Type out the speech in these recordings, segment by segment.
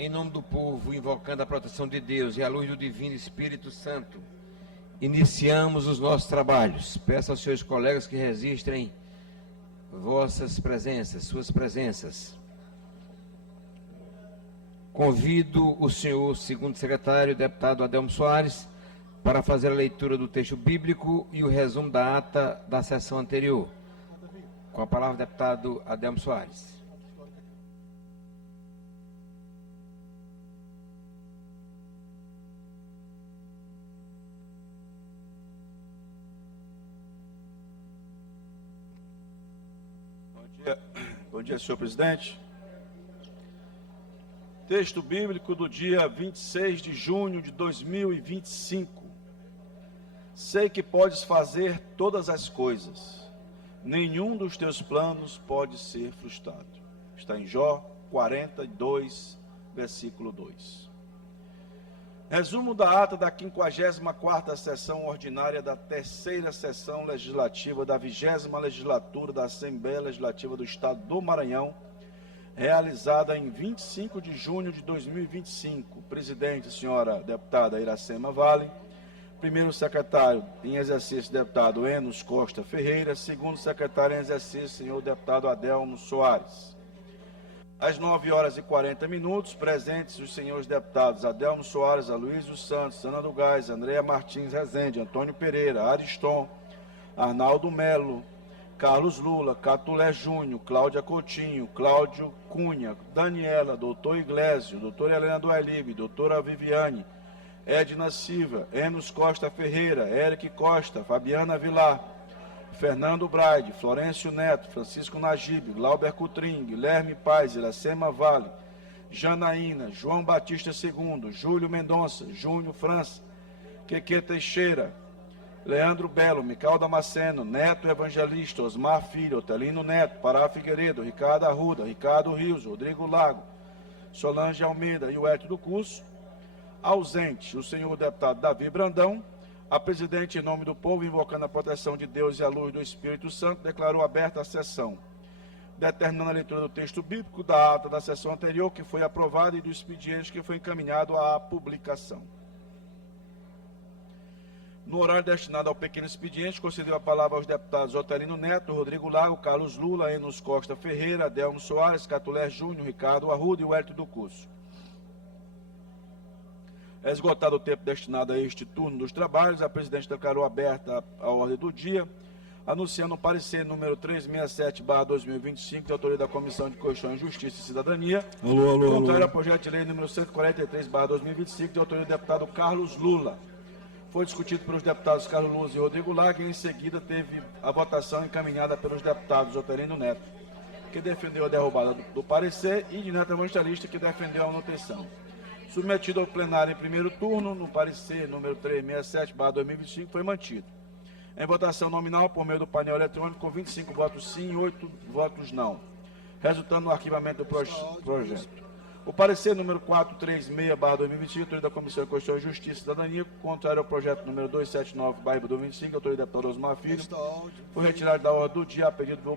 Em nome do povo, invocando a proteção de Deus e a luz do Divino Espírito Santo, iniciamos os nossos trabalhos. Peço aos seus colegas que registrem vossas presenças, suas presenças. Convido o senhor segundo secretário, deputado Adelmo Soares, para fazer a leitura do texto bíblico e o resumo da ata da sessão anterior. Com a palavra, deputado Adelmo Soares. Bom dia, senhor presidente. Texto bíblico do dia 26 de junho de 2025. Sei que podes fazer todas as coisas. Nenhum dos teus planos pode ser frustrado. Está em Jó 42, versículo 2. Resumo da ata da 54ª sessão ordinária da 3ª sessão legislativa da 20ª legislatura da Assembleia Legislativa do Estado do Maranhão, realizada em 25 de junho de 2025. Presidente, senhora deputada Iracema Vale. Primeiro secretário em exercício, deputado Enos Costa Ferreira. Segundo secretário em exercício, senhor deputado Adelmo Soares. Às 9h40, presentes os senhores deputados Adelmo Soares, Aloysio Santos, Ana do Gás, Andréa Martins Rezende, Antônio Pereira, Ariston, Arnaldo Melo, Carlos Lula, Catulé Júnior, Cláudia Coutinho, Cláudio Cunha, Daniela, doutor Iglesio, doutora Helena do Elibe, doutora Viviane, Edna Silva, Enos Costa Ferreira, Eric Costa, Fabiana Vilar, Fernando Braide, Florencio Neto, Francisco Najib, Glauber Cutrim, Guilherme Paz, Iracema Vale, Janaína, João Batista II, Júlio Mendonça, Júnior França, Queque Teixeira, Leandro Belo, Mical Damasceno, Neto Evangelista, Osmar Filho, Otelino Neto, Pará Figueiredo, Ricardo Arruda, Ricardo Rios, Rodrigo Lago, Solange Almeida e o Hérito do Curso. Ausente, o senhor deputado Davi Brandão. A presidente, em nome do povo, invocando a proteção de Deus e a luz do Espírito Santo, declarou aberta a sessão, determinando a leitura do texto bíblico da ata da sessão anterior, que foi aprovada, e do expediente que foi encaminhado à publicação. No horário destinado ao pequeno expediente, concedeu a palavra aos deputados Otelino Neto, Rodrigo Lago, Carlos Lula, Enos Costa Ferreira, Adelmo Soares, Catulé Júnior, Ricardo Arruda e o Hérito do Curso. Esgotado o tempo destinado a este turno dos trabalhos, a presidente declarou aberta a ordem do dia, anunciando o parecer número 367/2025, de autoria da Comissão de Constituição, Justiça e Cidadania, contrário ao projeto de lei número 143/2025, de autoria do deputado Carlos Lula. Foi discutido pelos deputados Carlos Lula e Rodrigo Lago, e em seguida teve a votação encaminhada pelos deputados Otelino Neto, que defendeu a derrubada do parecer, e de Neto Evangelista, que defendeu a manutenção. Submetido ao plenário em primeiro turno, no parecer número 367/2025, foi mantido. Em votação nominal, por meio do painel eletrônico, com 25 votos sim e 8 votos não, resultando no arquivamento do projeto. O parecer número 436/2025, autoria da Comissão de Constituição, Justiça e Cidadania, contrário ao projeto número 279/2025, autoria do deputado Osmar Filho, foi retirado da ordem do dia a pedido do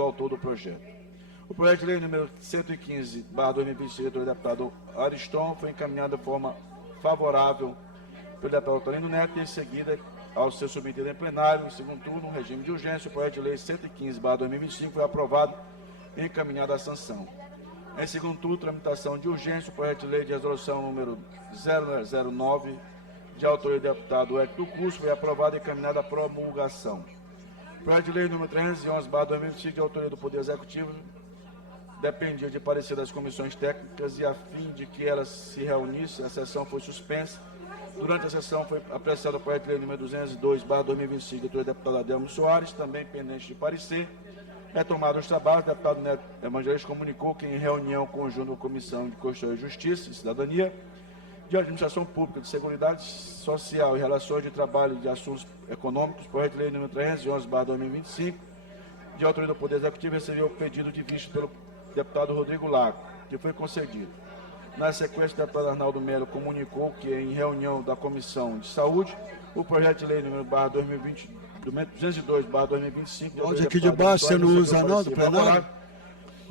autor do projeto. O projeto de lei número 115/2025, do deputado Ariston, foi encaminhado de forma favorável pelo deputado Otelino Neto, e em seguida, ao ser submetido em plenário, em segundo turno, no regime de urgência, o projeto de lei 115/2025 foi aprovado e encaminhado à sanção. Em segundo turno, tramitação de urgência, o projeto de lei de resolução número 009, de autoria do deputado Hérito do Curso, foi aprovado e encaminhado à promulgação. O projeto de lei número 311/2025, de autoria do Poder Executivo, dependia de parecer das comissões técnicas, e a fim de que elas se reunissem, a sessão foi suspensa. Durante a sessão foi apreciado o projeto de lei número 202/2025, do deputado Adelmo Soares, também pendente de parecer. Retomado os trabalhos, o deputado Neto Evangelista comunicou que, em reunião conjunta com a Comissão de Constituição, Justiça e Cidadania, de Administração Pública, de Seguridade Social e Relações de Trabalho e de Assuntos Econômicos, projeto de lei número 311/2025, de autoria do Poder Executivo, recebeu o pedido de vista pelo deputado Rodrigo Lago, que foi concedido. Na sequência, o deputado Arnaldo Melo comunicou que, em reunião da Comissão de Saúde, o projeto de lei número 202/2025... Onde aqui de baixo você não usa não, do plenário?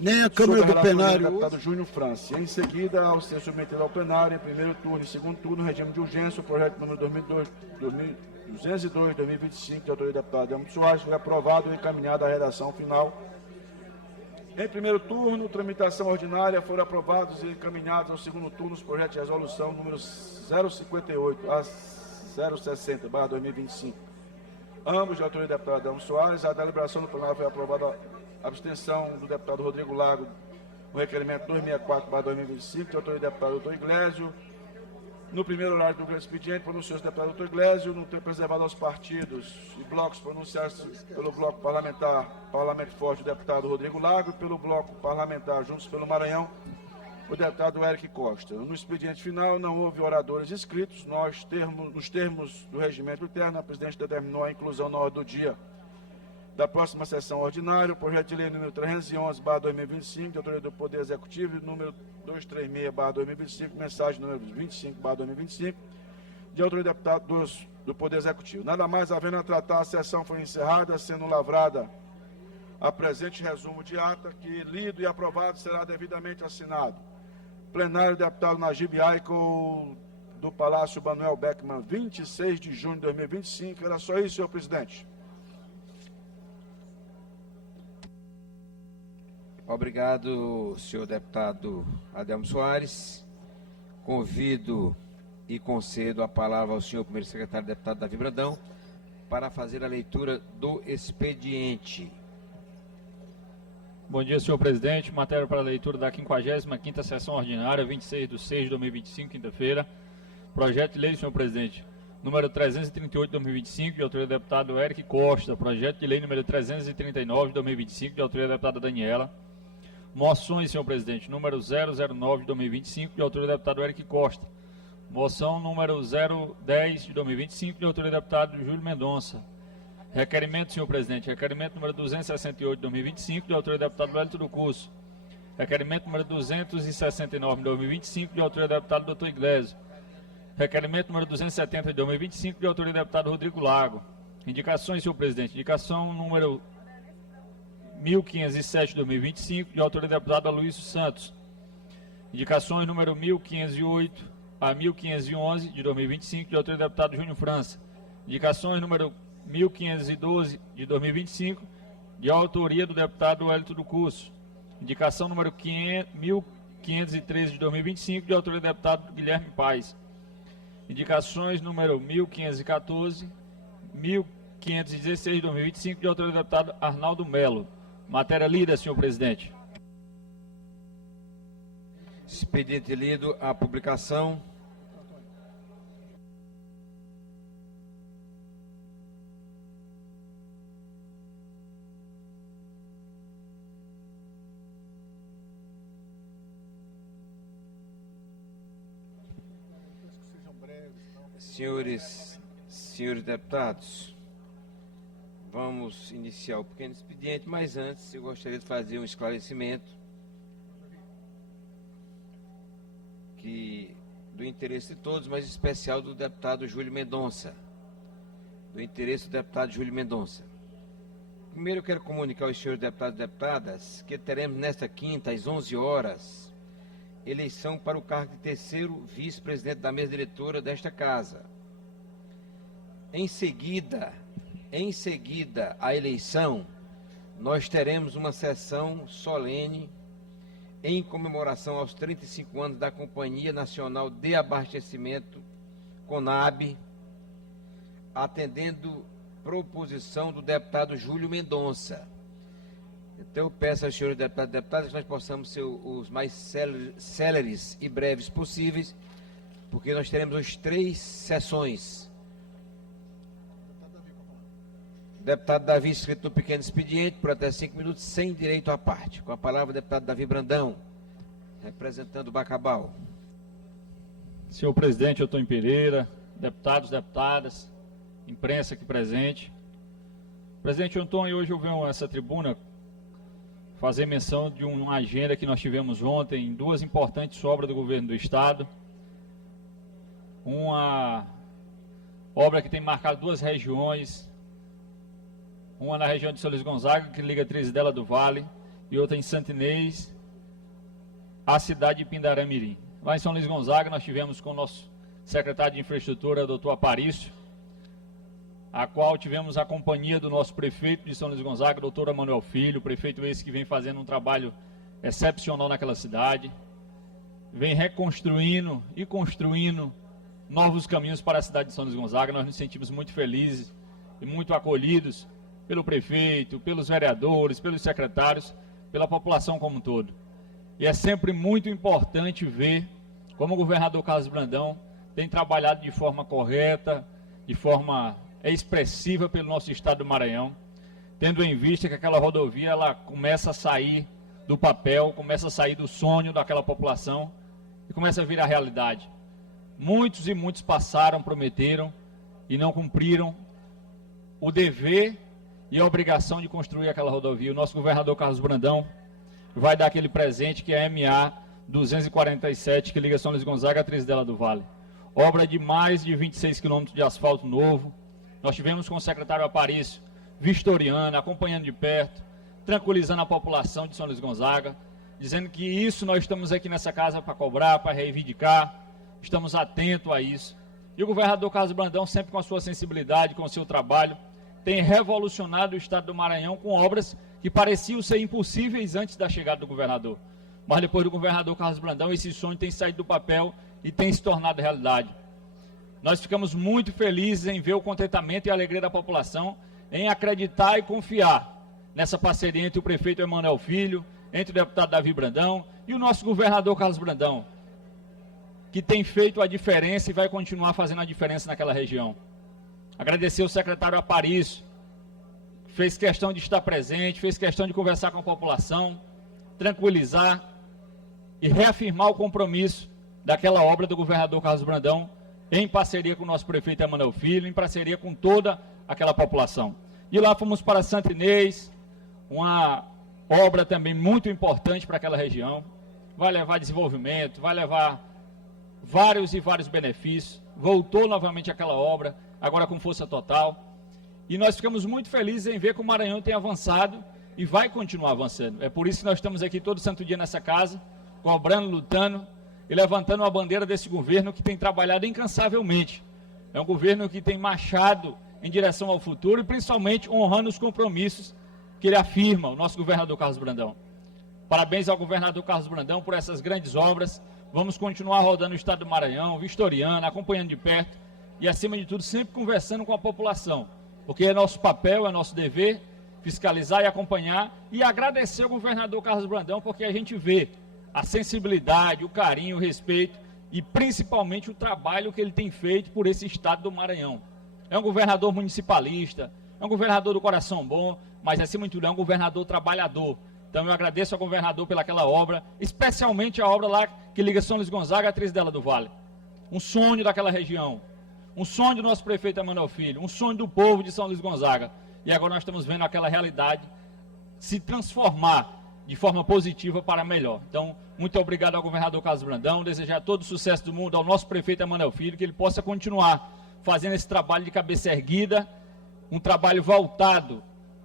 Nem a Câmara do Plenário. Deputado Júnior França. Em seguida, ao ser submetido ao plenário, em primeiro turno e segundo turno, regime de urgência, o projeto número 202/2025, de autoria do deputado Adelmo Soares, foi aprovado e encaminhado à redação final. Em primeiro turno, tramitação ordinária, foram aprovados e encaminhados ao segundo turno os projetos de resolução número 058 a 060/2025. Ambos de autoria do deputado Adelmo Soares. A deliberação do plenário foi aprovada a abstenção do deputado Rodrigo Lago no requerimento 264/2025, de autoria do deputado Dr. Iglesio. No primeiro horário do expediente, pronunciou-se o deputado Dr. Iglesio, no tempo reservado aos partidos e blocos, pronunciar-se pelo bloco parlamentar Parlamento Forte, o deputado Rodrigo Lago, e pelo bloco parlamentar Juntos pelo Maranhão, o deputado Eric Costa. No expediente final, não houve oradores inscritos. Nos termos do regimento interno, a presidente determinou a inclusão na ordem do dia da próxima sessão ordinária, o projeto de lei número 311/2025, de autoria do Poder Executivo, número 236/2025, mensagem número 25/2025, de autoria do deputado do Poder Executivo. Nada mais havendo a tratar, a sessão foi encerrada, sendo lavrada a presente resumo de ata, que, lido e aprovado, será devidamente assinado. Plenário do deputado Najib Aico, do Palácio Manuel Beckman, 26 de junho de 2025. Era só isso, senhor presidente. Obrigado, senhor deputado Adelmo Soares. Convido e concedo a palavra ao senhor primeiro secretário, deputado Davi Brandão, para fazer a leitura do expediente. Bom dia, senhor presidente. Matéria para a leitura da 55ª sessão ordinária, 26/6/2025, quinta-feira. Projeto de lei, senhor presidente, número 338/2025, de autoria do deputado Eric Costa. Projeto de lei número 339/2025, de autoria da deputada Daniela. Moções, senhor presidente, número 009/2025, de autoria do deputado Eric Costa. Moção número 010/2025, de autoria do deputado Júlio Mendonça. Requerimento, senhor presidente, requerimento número 268/2025, de autoria do deputado Wellington do Curso. Requerimento número 269/2025, de autoria do deputado Dr. Iglesio. Requerimento número 270/2025, de autoria do deputado Rodrigo Lago. Indicações, senhor presidente. Indicação número 1507/2025, de autoria do deputado Aloysio Santos. Indicações número 1508 a 1511, de 2025, de autoria do deputado Júnior França. Indicações número 1512, de 2025, de autoria do deputado Wellington do Curso. Indicação número 1513, de 2025, de autoria do deputado Guilherme Paes. Indicações número 1514, 1516, de 2025, de autoria do deputado Arnaldo Melo. Matéria lida, senhor presidente. Expediente lido, a publicação. Senhores deputados, vamos iniciar o pequeno expediente, mas antes eu gostaria de fazer um esclarecimento do interesse de todos, mas em especial do deputado Júlio Mendonça. Primeiro eu quero comunicar aos senhores deputados e deputadas que teremos nesta quinta, às 11 horas, eleição para o cargo de terceiro vice-presidente da mesa diretora desta casa. Em seguida à eleição, nós teremos uma sessão solene em comemoração aos 35 anos da Companhia Nacional de Abastecimento, CONAB, atendendo proposição do deputado Júlio Mendonça. Então eu peço aos senhores deputados e deputadas que nós possamos ser os mais céleres e breves possíveis, porque nós teremos hoje 3 sessões. Deputado Davi, inscrito no pequeno expediente, por até 5 minutos, sem direito à parte. Com a palavra, o deputado Davi Brandão, representando o Bacabal. Senhor presidente, Antônio Pereira, deputados, deputadas, imprensa aqui presente. Presidente Antônio, hoje eu venho a essa tribuna fazer menção de uma agenda que nós tivemos ontem em 2 importantes obras do governo do Estado. Uma obra que tem marcado 2 regiões, uma na região de São Luís Gonzaga, que liga Trizidela do Vale, e outra em Santa Inês, a cidade de Pindaré-Mirim. Lá em São Luís Gonzaga, nós tivemos com o nosso secretário de Infraestrutura, doutor Aparício, a qual tivemos a companhia do nosso prefeito de São Luís Gonzaga, doutor Emanuel Filho, prefeito esse que vem fazendo um trabalho excepcional naquela cidade, vem reconstruindo e construindo novos caminhos para a cidade de São Luís Gonzaga. Nós nos sentimos muito felizes e muito acolhidos pelo prefeito, pelos vereadores, pelos secretários, pela população como um todo. E é sempre muito importante ver como o governador Carlos Brandão tem trabalhado de forma correta, de forma expressiva pelo nosso estado do Maranhão, tendo em vista que aquela rodovia ela começa a sair do papel, começa a sair do sonho daquela população e começa a virar realidade. Muitos e muitos passaram, prometeram e não cumpriram o dever e a obrigação de construir aquela rodovia. O nosso governador Carlos Brandão vai dar aquele presente que é a MA 247, que liga São Luís Gonzaga a Trizedela do Vale. Obra de mais de 26 quilômetros de asfalto novo. Nós tivemos com o secretário Aparício, vistoriando, acompanhando de perto, tranquilizando a população de São Luís Gonzaga, dizendo que isso nós estamos aqui nessa casa para cobrar, para reivindicar, estamos atentos a isso. E o governador Carlos Brandão, sempre com a sua sensibilidade, com o seu trabalho, tem revolucionado o estado do Maranhão com obras que pareciam ser impossíveis antes da chegada do governador. Mas depois do governador Carlos Brandão, esse sonho tem saído do papel e tem se tornado realidade. Nós ficamos muito felizes em ver o contentamento e a alegria da população, em acreditar e confiar nessa parceria entre o prefeito Emanuel Filho, entre o deputado Davi Brandão e o nosso governador Carlos Brandão, que tem feito a diferença e vai continuar fazendo a diferença naquela região. Agradecer o secretário Aparício, fez questão de estar presente, fez questão de conversar com a população, tranquilizar e reafirmar o compromisso daquela obra do governador Carlos Brandão, em parceria com o nosso prefeito Emanuel Filho, em parceria com toda aquela população. De lá fomos para Santa Inês, uma obra também muito importante para aquela região, vai levar desenvolvimento, vai levar vários e vários benefícios, voltou novamente aquela obra, agora com força total, e nós ficamos muito felizes em ver que o Maranhão tem avançado e vai continuar avançando. É por isso que nós estamos aqui todo santo dia nessa casa, cobrando, lutando e levantando a bandeira desse governo que tem trabalhado incansavelmente. É um governo que tem marchado em direção ao futuro e principalmente honrando os compromissos que ele afirma, o nosso governador Carlos Brandão. Parabéns ao governador Carlos Brandão por essas grandes obras. Vamos continuar rodando o estado do Maranhão, vistoriando, acompanhando de perto e, acima de tudo, sempre conversando com a população, porque é nosso papel, é nosso dever fiscalizar e acompanhar e agradecer ao governador Carlos Brandão, porque a gente vê a sensibilidade, o carinho, o respeito e principalmente o trabalho que ele tem feito por esse estado do Maranhão. É um governador municipalista, é um governador do coração bom, mas acima de tudo é um governador trabalhador. Então eu agradeço ao governador pelaquela obra, especialmente a obra lá que liga São Luís Gonzaga a Trizedela do Vale. Um sonho daquela região, um sonho do nosso prefeito Emanuel Filho, um sonho do povo de São Luís Gonzaga. E agora nós estamos vendo aquela realidade se transformar de forma positiva para melhor. Então, muito obrigado ao governador Carlos Brandão, desejar todo o sucesso do mundo ao nosso prefeito Emanuel Filho, que ele possa continuar fazendo esse trabalho de cabeça erguida, um trabalho voltado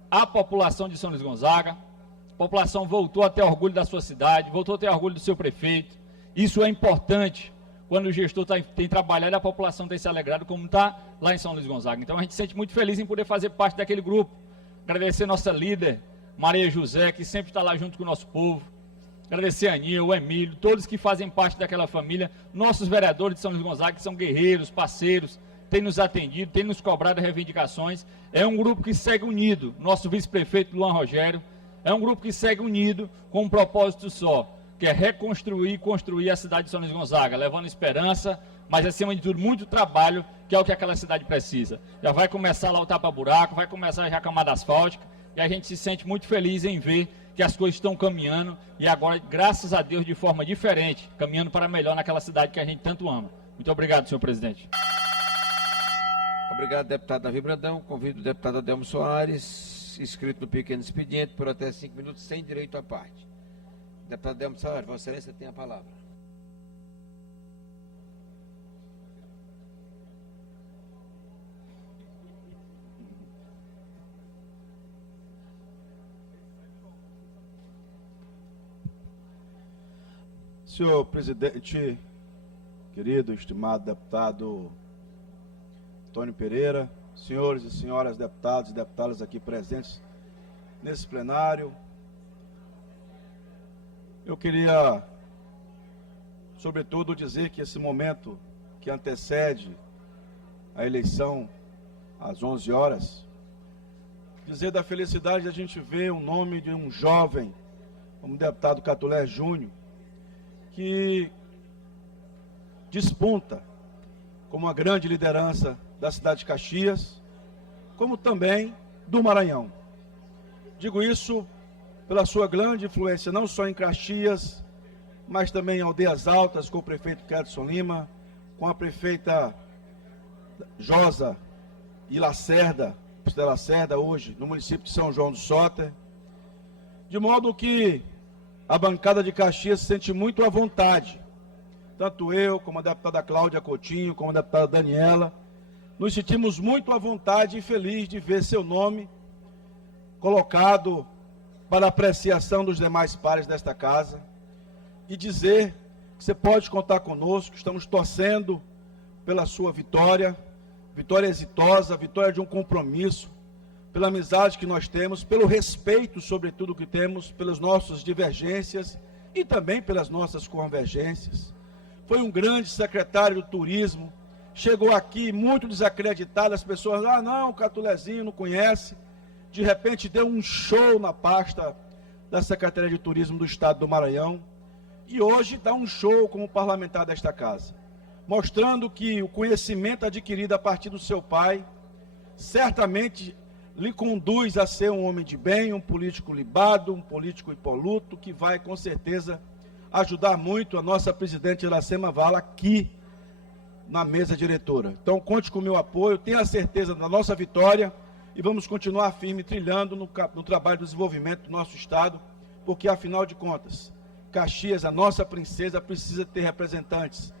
à população de São Luís Gonzaga. A população voltou a ter orgulho da sua cidade, voltou a ter orgulho do seu prefeito. Isso é importante quando o gestor tem trabalhado e a população tem se alegrado, como está lá em São Luís Gonzaga. Então a gente se sente muito feliz em poder fazer parte daquele grupo. Agradecer nossa líder, Maria José, que sempre está lá junto com o nosso povo. Agradecer a Aninha, o Emílio, todos que fazem parte daquela família, nossos vereadores de São Luís Gonzaga, que são guerreiros, parceiros, têm nos atendido, têm nos cobrado reivindicações. É um grupo que segue unido. Nosso vice-prefeito, Luan Rogério, é um grupo que segue unido com um propósito só, que é reconstruir e construir a cidade de São Luís Gonzaga, levando esperança, mas acima de tudo muito trabalho, que é o que aquela cidade precisa. Já vai começar lá o tapa-buraco, vai começar já a camada asfáltica, e a gente se sente muito feliz em ver que as coisas estão caminhando, e agora, graças a Deus, de forma diferente, caminhando para melhor naquela cidade que a gente tanto ama. Muito obrigado, senhor presidente. Obrigado, deputado Davi Brandão. Convido o deputado Adelmo Soares, inscrito no pequeno expediente, por até 5 minutos, sem direito à parte. Deputado Adelmo Soares, Vossa Excelência tem a palavra. Senhor presidente, querido, estimado deputado Antônio Pereira, senhores e senhoras deputados e deputadas aqui presentes nesse plenário, eu queria, sobretudo, dizer que esse momento que antecede a eleição às 11 horas, dizer da felicidade de a gente ver o nome de um jovem, como o deputado Catulé Júnior, que desponta como uma grande liderança da cidade de Caxias, como também do Maranhão. Digo isso pela sua grande influência, não só em Caxias, mas também em Aldeias Altas, com o prefeito Kedson Lima, com a prefeita Josa e Lacerda, hoje, no município de São João do Soter, de modo que a bancada de Caxias se sente muito à vontade, tanto eu, como a deputada Cláudia Coutinho, como a deputada Daniela, nos sentimos muito à vontade e felizes de ver seu nome colocado para apreciação dos demais pares desta casa e dizer que você pode contar conosco, estamos torcendo pela sua vitória, vitória exitosa, vitória de um compromisso, pela amizade que nós temos, pelo respeito, sobretudo, que temos, pelas nossas divergências e também pelas nossas convergências. Foi um grande secretário do turismo, chegou aqui muito desacreditado, as pessoas, não, o Catulezinho não conhece, de repente deu um show na pasta da Secretaria de Turismo do Estado do Maranhão, e hoje dá um show como parlamentar desta casa, mostrando que o conhecimento adquirido a partir do seu pai, certamente lhe conduz a ser um homem de bem, um político libado, um político impoluto, que vai, com certeza, ajudar muito a nossa presidente Iracema Vala aqui na mesa diretora. Então, conte com o meu apoio, tenha certeza da nossa vitória e vamos continuar firme, trilhando no trabalho de desenvolvimento do nosso Estado, porque, afinal de contas, Caxias, a nossa princesa, precisa ter representantes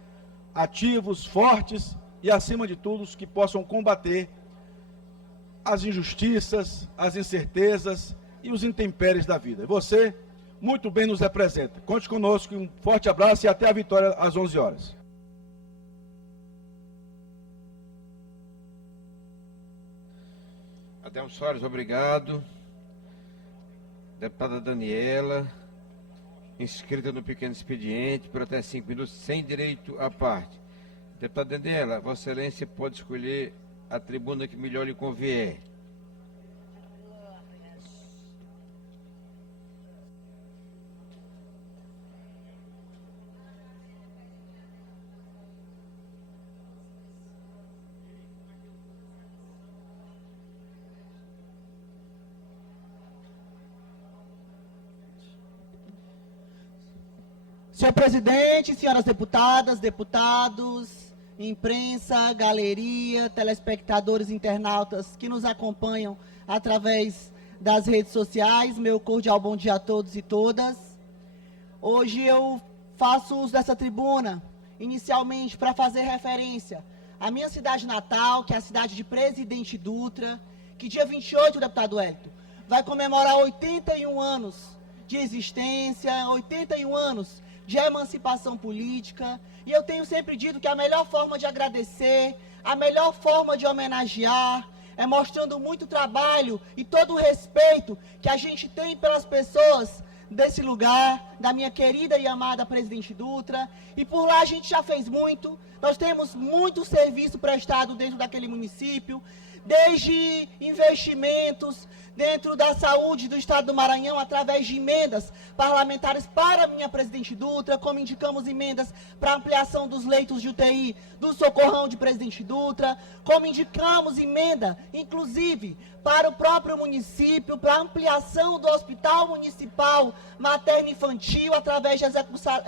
ativos, fortes e, acima de tudo, que possam combater as injustiças, as incertezas e os intempéries da vida. Você muito bem nos representa. Conte conosco, um forte abraço e até a vitória às 11 horas. Adelmo Soares, obrigado. Deputada Daniela, inscrita no pequeno expediente, por até 5 minutos, sem direito à parte. Deputada Daniela, Vossa Excelência pode escolher a tribuna que melhor lhe convier. Senhor presidente, senhoras deputadas, deputados, imprensa, galeria, telespectadores, internautas que nos acompanham através das redes sociais, meu cordial bom dia a todos e todas. Hoje eu faço uso dessa tribuna, inicialmente para fazer referência à minha cidade natal, que é a cidade de Presidente Dutra, que dia 28, deputado Hélito, vai comemorar 81 anos de existência, 81 anos de emancipação política, e eu tenho sempre dito que a melhor forma de agradecer, a melhor forma de homenagear, é mostrando muito trabalho e todo o respeito que a gente tem pelas pessoas desse lugar, da minha querida e amada Presidente Dutra, e por lá a gente já fez muito, nós temos muito serviço prestado dentro daquele município, desde investimentos dentro da saúde do Estado do Maranhão, através de emendas parlamentares para a minha Presidente Dutra, como indicamos emendas para ampliação dos leitos de UTI do Socorrão de Presidente Dutra, como indicamos emenda, inclusive, para o próprio município, para ampliação do Hospital Municipal Materno-Infantil, através de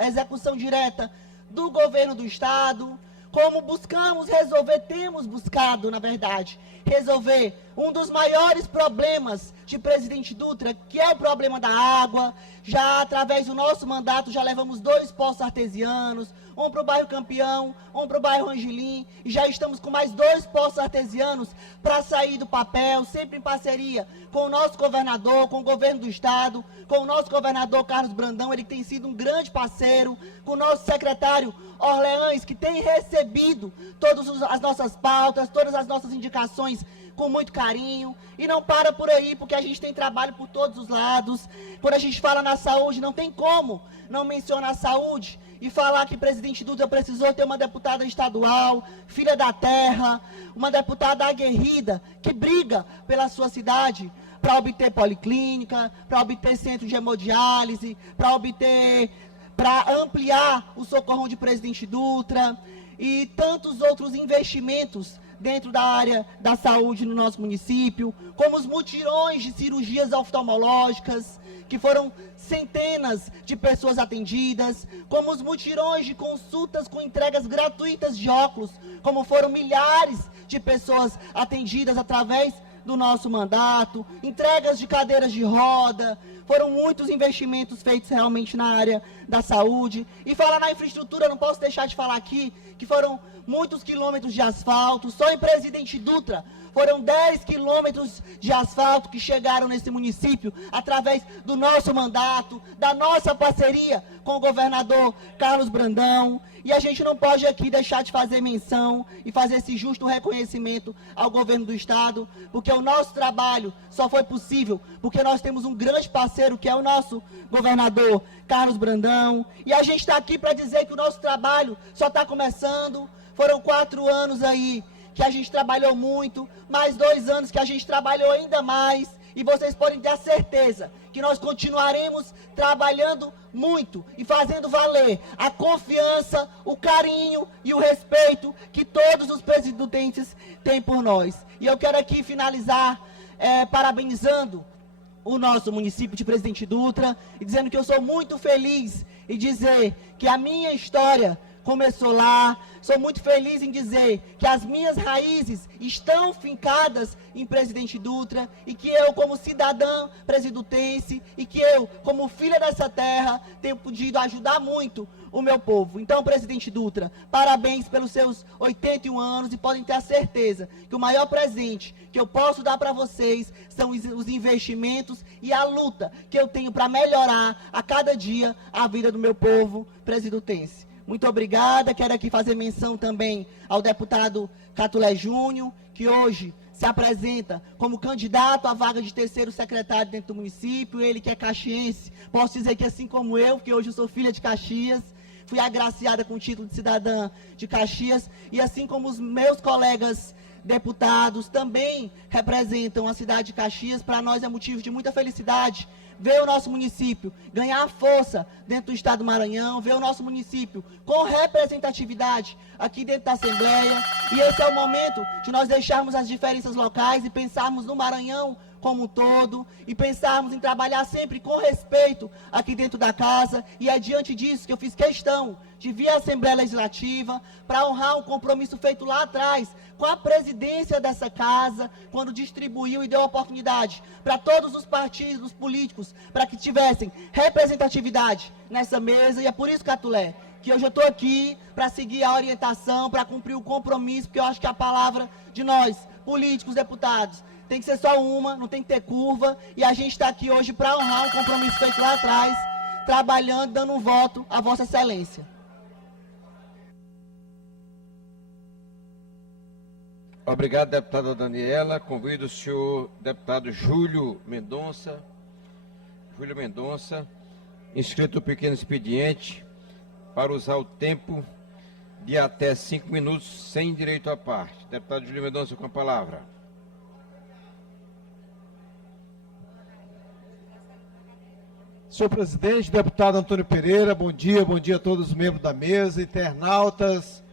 execução direta do governo do Estado, como buscamos resolver, temos buscado, na verdade, resolver um dos maiores problemas de Presidente Dutra, que é o problema da água. Já através do nosso mandato, já levamos 2 poços artesianos, um para o bairro Campeão, um para o bairro Angelim, e já estamos com mais 2 poços artesianos para sair do papel, sempre em parceria com o nosso governador, com o governo do estado, com o nosso governador Carlos Brandão, ele tem sido um grande parceiro, com o nosso secretário Orleans, que tem recebido todas as nossas pautas, todas as nossas indicações com muito carinho, e não para por aí, porque a gente tem trabalho por todos os lados. Quando a gente fala na saúde, não tem como não mencionar a saúde e falar que Presidente Dutra precisou ter uma deputada estadual, filha da terra, uma deputada aguerrida, que briga pela sua cidade, para obter policlínica, para obter centro de hemodiálise, para ampliar o socorrão de Presidente Dutra, e tantos outros investimentos dentro da área da saúde no nosso município, como os mutirões de cirurgias oftalmológicas, que foram centenas de pessoas atendidas, como os mutirões de consultas com entregas gratuitas de óculos, como foram milhares de pessoas atendidas através do nosso mandato, entregas de cadeiras de roda. Foram muitos investimentos feitos realmente na área da saúde. E falar na infraestrutura, não posso deixar de falar aqui, que foram muitos quilômetros de asfalto. Só em Presidente Dutra foram 10 quilômetros de asfalto que chegaram nesse município através do nosso mandato, da nossa parceria com o governador Carlos Brandão. E a gente não pode aqui deixar de fazer menção e fazer esse justo reconhecimento ao governo do estado, porque o nosso trabalho só foi possível porque nós temos um grande parceiro, que é o nosso governador Carlos Brandão. E a gente está aqui para dizer que o nosso trabalho só está começando. Foram 4 anos aí que a gente trabalhou muito, mais 2 anos que a gente trabalhou ainda mais, e vocês podem ter a certeza que nós continuaremos trabalhando muito e fazendo valer a confiança, o carinho e o respeito que todos os presidentenses têm por nós. E eu quero aqui finalizar parabenizando o nosso município de Presidente Dutra e dizendo que eu sou muito feliz em dizer que a minha história começou lá. Sou muito feliz em dizer que as minhas raízes estão fincadas em Presidente Dutra, e que eu, como cidadã presidutense, e que eu, como filha dessa terra, tenho podido ajudar muito o meu povo. Então, Presidente Dutra, parabéns pelos seus 81 anos, e podem ter a certeza que o maior presente que eu posso dar para vocês são os investimentos e a luta que eu tenho para melhorar a cada dia a vida do meu povo presidutense. Muito obrigada. Quero aqui fazer menção também ao deputado Catulé Júnior, que hoje se apresenta como candidato à vaga de 3º secretário dentro do município. Ele que é caxiense, posso dizer que assim como eu, que hoje eu sou filha de Caxias, fui agraciada com o título de cidadã de Caxias, e assim como os meus colegas deputados também representam a cidade de Caxias, para nós é motivo de muita felicidade ver o nosso município ganhar força dentro do estado do Maranhão, ver o nosso município com representatividade aqui dentro da Assembleia. E esse é o momento de nós deixarmos as diferenças locais e pensarmos no Maranhão como um todo, e pensarmos em trabalhar sempre com respeito aqui dentro da casa. E é diante disso que eu fiz questão de vir à Assembleia Legislativa para honrar um compromisso feito lá atrás com a presidência dessa casa, quando distribuiu e deu oportunidade para todos os partidos políticos para que tivessem representatividade nessa mesa. E é por isso, Catulé, que hoje eu estou aqui para seguir a orientação, para cumprir o compromisso, porque eu acho que a palavra de nós, políticos, deputados, tem que ser só uma, não tem que ter curva, e a gente está aqui hoje para honrar um compromisso feito lá atrás, trabalhando, dando um voto à Vossa Excelência. Obrigado, deputada Daniela. Convido o senhor deputado Júlio Mendonça, inscrito no pequeno expediente, para usar o tempo de até 5 minutos, sem direito à parte. Deputado Júlio Mendonça, com a palavra. Senhor presidente, deputado Antônio Pereira, bom dia a todos os membros da mesa, internautas,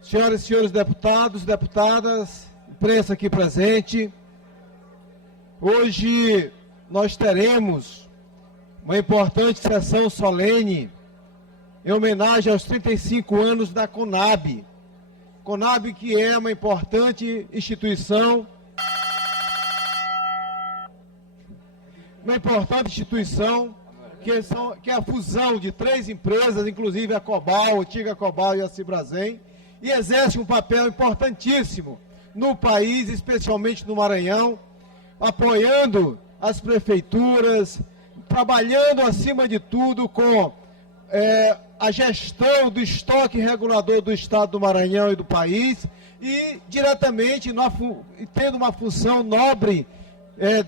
senhoras e senhores deputados, deputadas, imprensa aqui presente. Hoje nós teremos uma importante sessão solene em homenagem aos 35 anos da CONAB. CONAB, que é uma importante instituição uma importante instituição, que é a fusão de 3 empresas, inclusive a Cobal, a antiga Cobal e a Cibrazen, e exerce um papel importantíssimo no país, especialmente no Maranhão, apoiando as prefeituras, trabalhando acima de tudo com a gestão do estoque regulador do Estado do Maranhão e do país, e diretamente tendo uma função nobre,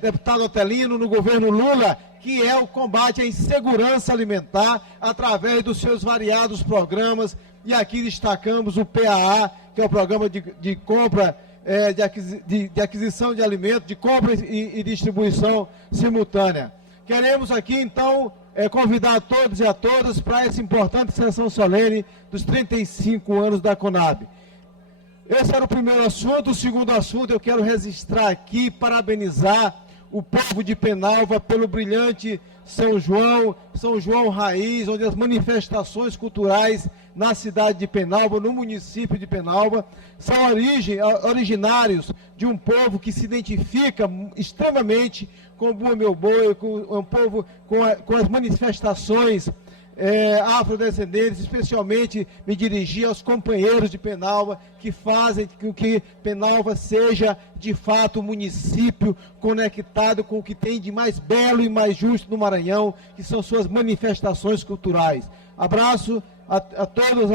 deputado Otelino, no governo Lula, que é o combate à insegurança alimentar através dos seus variados programas, e aqui destacamos o PAA, que é o programa de compra, de aquisição de alimentos, de compra e distribuição simultânea. Queremos aqui, então, convidar a todos e a todas para essa importante sessão solene dos 35 anos da Conab. Esse era o primeiro assunto. O segundo assunto, eu quero registrar aqui, parabenizar o povo de Penalva pelo brilhante São João Raiz, onde as manifestações culturais na cidade de Penalva, no município de Penalva, são originários de um povo que se identifica extremamente com o Bua Meu Boi, com um povo com as manifestações afrodescendentes, especialmente me dirigir aos companheiros de Penalva, que fazem com que Penalva seja, de fato, um município conectado com o que tem de mais belo e mais justo no Maranhão, que são suas manifestações culturais. Abraço a todas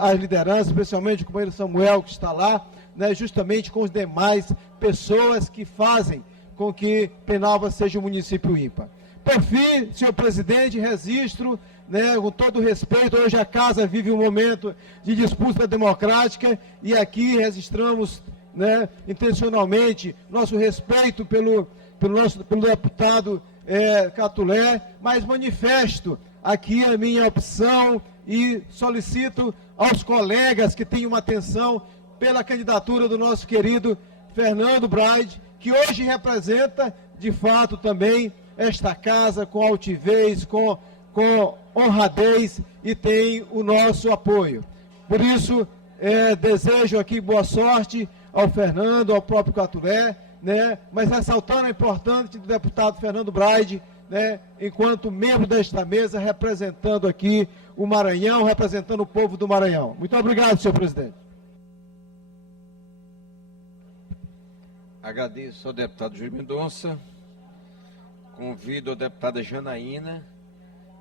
as lideranças, especialmente o companheiro Samuel, que está lá, né, justamente com as demais pessoas que fazem com que Penalva seja um município ímpar. Por fim, senhor presidente, registro, né, com todo respeito, hoje a casa vive um momento de disputa democrática e aqui registramos, né, intencionalmente nosso respeito pelo deputado Catulé, mas manifesto aqui a minha opção e solicito aos colegas que tenham uma atenção pela candidatura do nosso querido Fernando Braide, que hoje representa, de fato, também esta casa com altivez, com honradez, e tem o nosso apoio. Por isso, desejo aqui boa sorte ao Fernando, ao próprio Catulé, né, mas ressaltando a importância do deputado Fernando Braide, né, enquanto membro desta mesa, representando aqui o Maranhão, representando o povo do Maranhão. Muito obrigado, senhor presidente. Agradeço ao deputado Júlio Mendonça. Convido a deputada Janaína,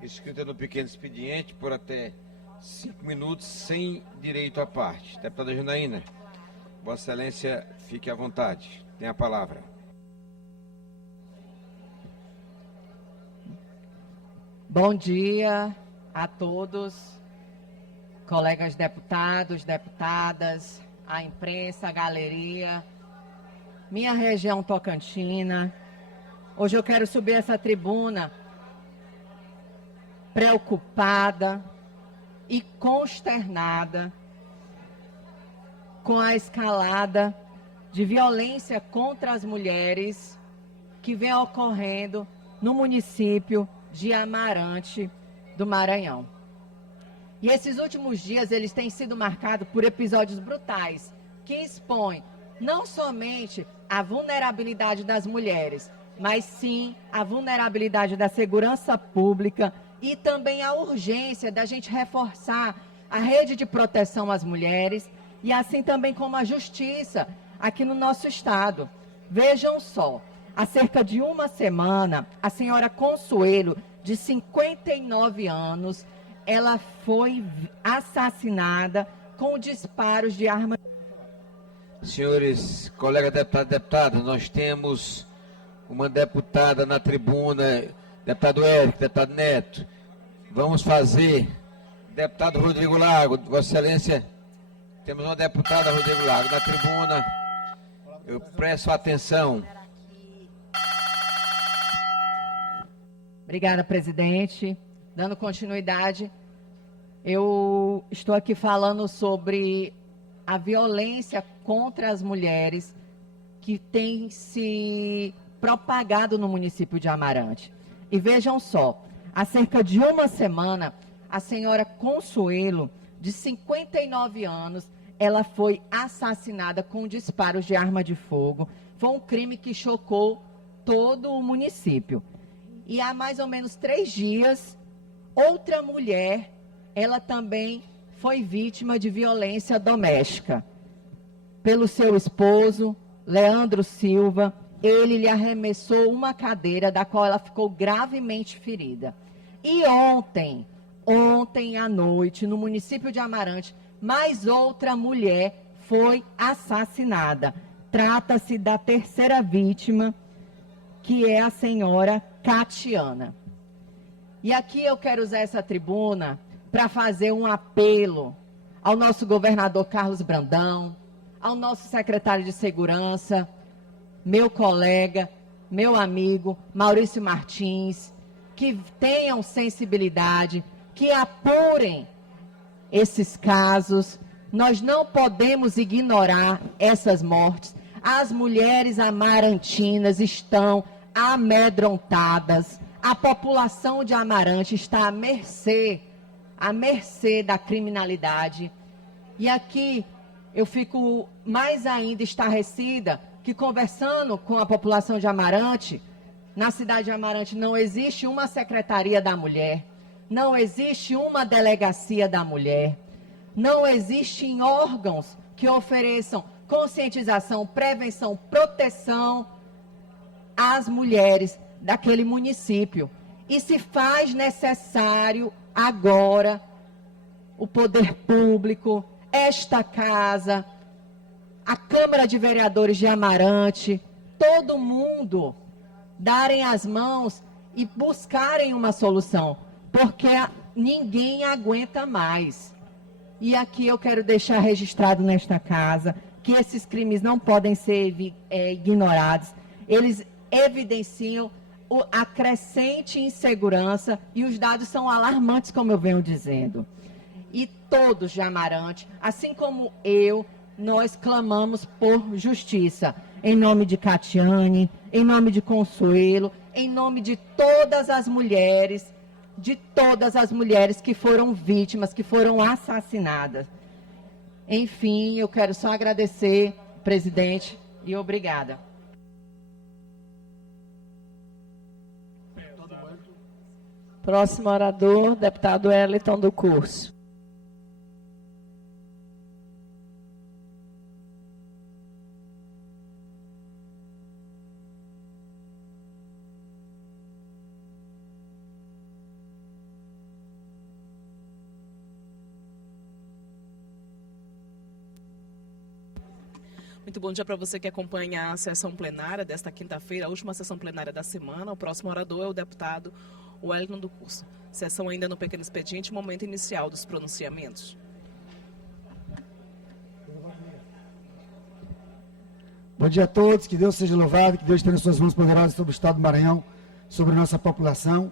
inscrita no pequeno expediente, por até 5 minutos, sem direito à parte. Deputada Janaína, Vossa Excelência, fique à vontade. Tem a palavra. Bom dia a todos, colegas deputados, deputadas, a imprensa, a galeria, minha região tocantina. Hoje eu quero subir essa tribuna preocupada e consternada com a escalada de violência contra as mulheres que vem ocorrendo no município de Amarante, do Maranhão. E esses últimos dias eles têm sido marcados por episódios brutais que expõem não somente a vulnerabilidade das mulheres, mas sim a vulnerabilidade da segurança pública e também a urgência da gente reforçar a rede de proteção às mulheres e assim também como a justiça aqui no nosso estado. Vejam só, há cerca de uma semana, a senhora Consuelo, de 59 anos, ela foi assassinada com disparos de arma. Senhores, colegas deputados e deputadas, nós temos uma deputada na tribuna, deputado Érico, deputado Neto. Vamos fazer, deputado Rodrigo Lago, Vossa Excelência, temos uma deputada Rodrigo Lago na tribuna. Eu presto atenção. Obrigada, presidente. Dando continuidade, eu estou aqui falando sobre a violência contra as mulheres que tem se propagado no município de Amarante. E vejam só, há cerca de uma semana, a senhora Consuelo, de 59 anos, ela foi assassinada com disparos de arma de fogo. Foi um crime que chocou todo o município. E há mais ou menos 3 dias, outra mulher, ela também foi vítima de violência doméstica. Pelo seu esposo, Leandro Silva, ele lhe arremessou uma cadeira da qual ela ficou gravemente ferida. E ontem à noite, no município de Amarante, mais outra mulher foi assassinada. Trata-se da terceira vítima, que é a senhora Catiana. E aqui eu quero usar essa tribuna para fazer um apelo ao nosso governador Carlos Brandão, ao nosso secretário de Segurança, meu colega, meu amigo Maurício Martins, que tenham sensibilidade, que apurem esses casos. Nós não podemos ignorar essas mortes. As mulheres amarantinas estão amedrontadas. A população de Amarante está à mercê da criminalidade. E aqui eu fico mais ainda estarrecida que, conversando com a população de Amarante, na cidade de Amarante não existe uma secretaria da mulher, não existe uma delegacia da mulher, não existem órgãos que ofereçam conscientização, prevenção, proteção às mulheres daquele município. E se faz necessário agora o poder público, esta casa, a Câmara de Vereadores de Amarante, todo mundo darem as mãos e buscarem uma solução, porque ninguém aguenta mais. E aqui eu quero deixar registrado nesta casa que esses crimes não podem ser ignorados. Eles evidenciam a crescente insegurança e os dados são alarmantes, como eu venho dizendo. E todos de Amarante, assim como eu, nós clamamos por justiça. Em nome de Catiane, em nome de Consuelo, em nome de todas as mulheres que foram vítimas, que foram assassinadas. Enfim, eu quero só agradecer, presidente, e obrigada. Próximo orador, deputado Wellington do Curso. Muito bom dia para você que acompanha a sessão plenária desta quinta-feira, a última sessão plenária da semana. O próximo orador é o deputado Wellington do Curso. Sessão ainda no pequeno expediente, momento inicial dos pronunciamentos. Bom dia a todos, que Deus seja louvado, que Deus tenha suas mãos poderosas sobre o Estado do Maranhão, sobre a nossa população.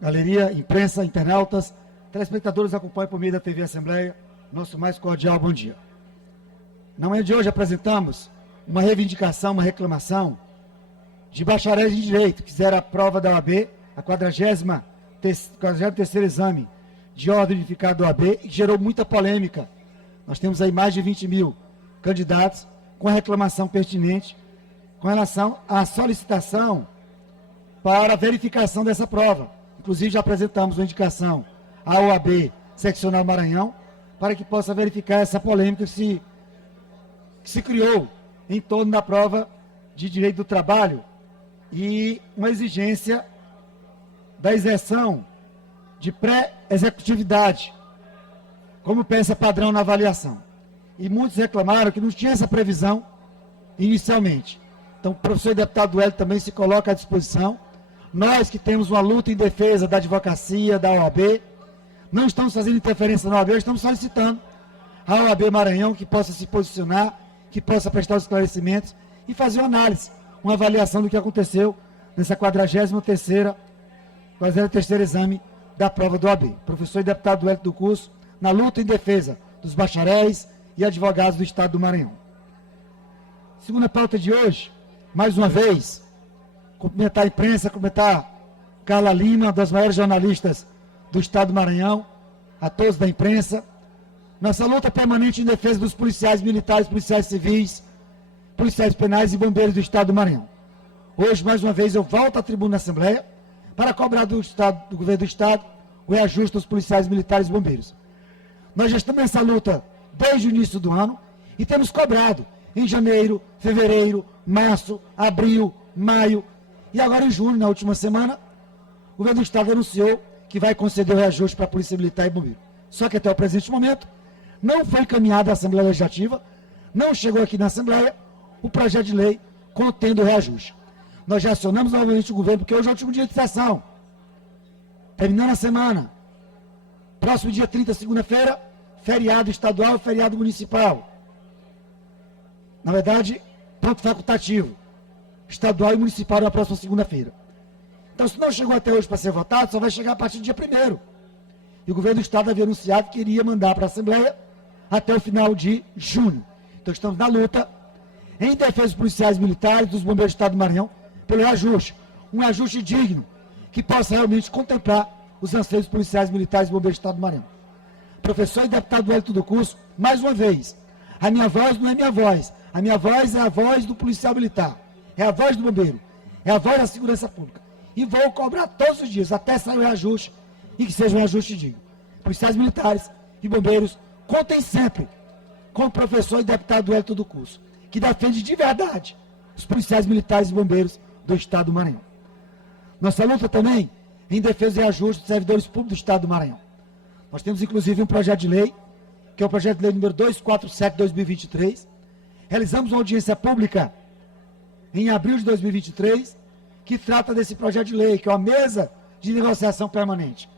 Galeria, imprensa, internautas, telespectadores acompanham por meio da TV Assembleia, nosso mais cordial bom dia. Na manhã de hoje apresentamos uma reivindicação, uma reclamação de bacharéis de Direito, que fizeram a prova da OAB, a 43º exame de ordem unificada da OAB, e gerou muita polêmica. Nós temos aí mais de 20 mil candidatos com a reclamação pertinente com relação à solicitação para a verificação dessa prova. Inclusive já apresentamos uma indicação à OAB Seccional Maranhão para que possa verificar essa polêmica que se criou em torno da prova de direito do trabalho e uma exigência da isenção de pré-executividade, como peça padrão na avaliação. E muitos reclamaram que não tinha essa previsão inicialmente. Então, o professor e deputado Wellington também se coloca à disposição. Nós que temos uma luta em defesa da advocacia, da OAB, não estamos fazendo interferência na OAB, estamos solicitando a OAB Maranhão que possa se posicionar, que possa prestar os esclarecimentos e fazer uma análise, uma avaliação do que aconteceu nessa 43º exame da prova do OAB. Professor e deputado Wellington do Curso, na luta em defesa dos bacharéis e advogados do Estado do Maranhão. Segunda pauta de hoje, mais uma vez, cumprimentar a imprensa, cumprimentar Carla Lima, uma das maiores jornalistas do Estado do Maranhão, a todos da imprensa. Nossa luta permanente em defesa dos policiais militares, policiais civis, policiais penais e bombeiros do Estado do Maranhão. Hoje, mais uma vez, eu volto à tribuna da Assembleia para cobrar do governo do Estado o reajuste dos policiais militares e bombeiros. Nós já estamos nessa luta desde o início do ano e temos cobrado em janeiro, fevereiro, março, abril, maio e agora em junho, na última semana, o governo do Estado anunciou que vai conceder o reajuste para a Polícia Militar e Bombeiro. Só que até o presente momento não foi encaminhado à Assembleia Legislativa, não chegou aqui na Assembleia o projeto de lei contendo o reajuste. Nós já acionamos novamente o governo, porque hoje é o último dia de sessão. Terminando a semana. Próximo dia 30, segunda-feira, feriado estadual, feriado municipal. Na verdade, ponto facultativo. Estadual e municipal na próxima segunda-feira. Então, se não chegou até hoje para ser votado, só vai chegar a partir do dia 1º. E o governo do Estado havia anunciado que iria mandar para a Assembleia até o final de junho. Então, estamos na luta em defesa dos policiais militares, dos bombeiros do Estado do Maranhão, pelo reajuste. Um reajuste digno, que possa realmente contemplar os anseios dos policiais militares e bombeiros do Estado do Maranhão. Professor e deputado Wellington do Curso, mais uma vez, a minha voz não é minha voz. A minha voz é a voz do policial militar, é a voz do bombeiro, é a voz da segurança pública. E vou cobrar todos os dias, até sair o reajuste, e que seja um reajuste digno. Policiais militares e bombeiros, contem sempre com o professor e deputado Wellington do Curso, que defende de verdade os policiais militares e bombeiros do Estado do Maranhão. Nossa luta também em defesa e reajuste dos servidores públicos do Estado do Maranhão. Nós temos inclusive um projeto de lei, que é o projeto de lei número 247/2023. Realizamos uma audiência pública em abril de 2023, que trata desse projeto de lei, que é uma mesa de negociação permanente.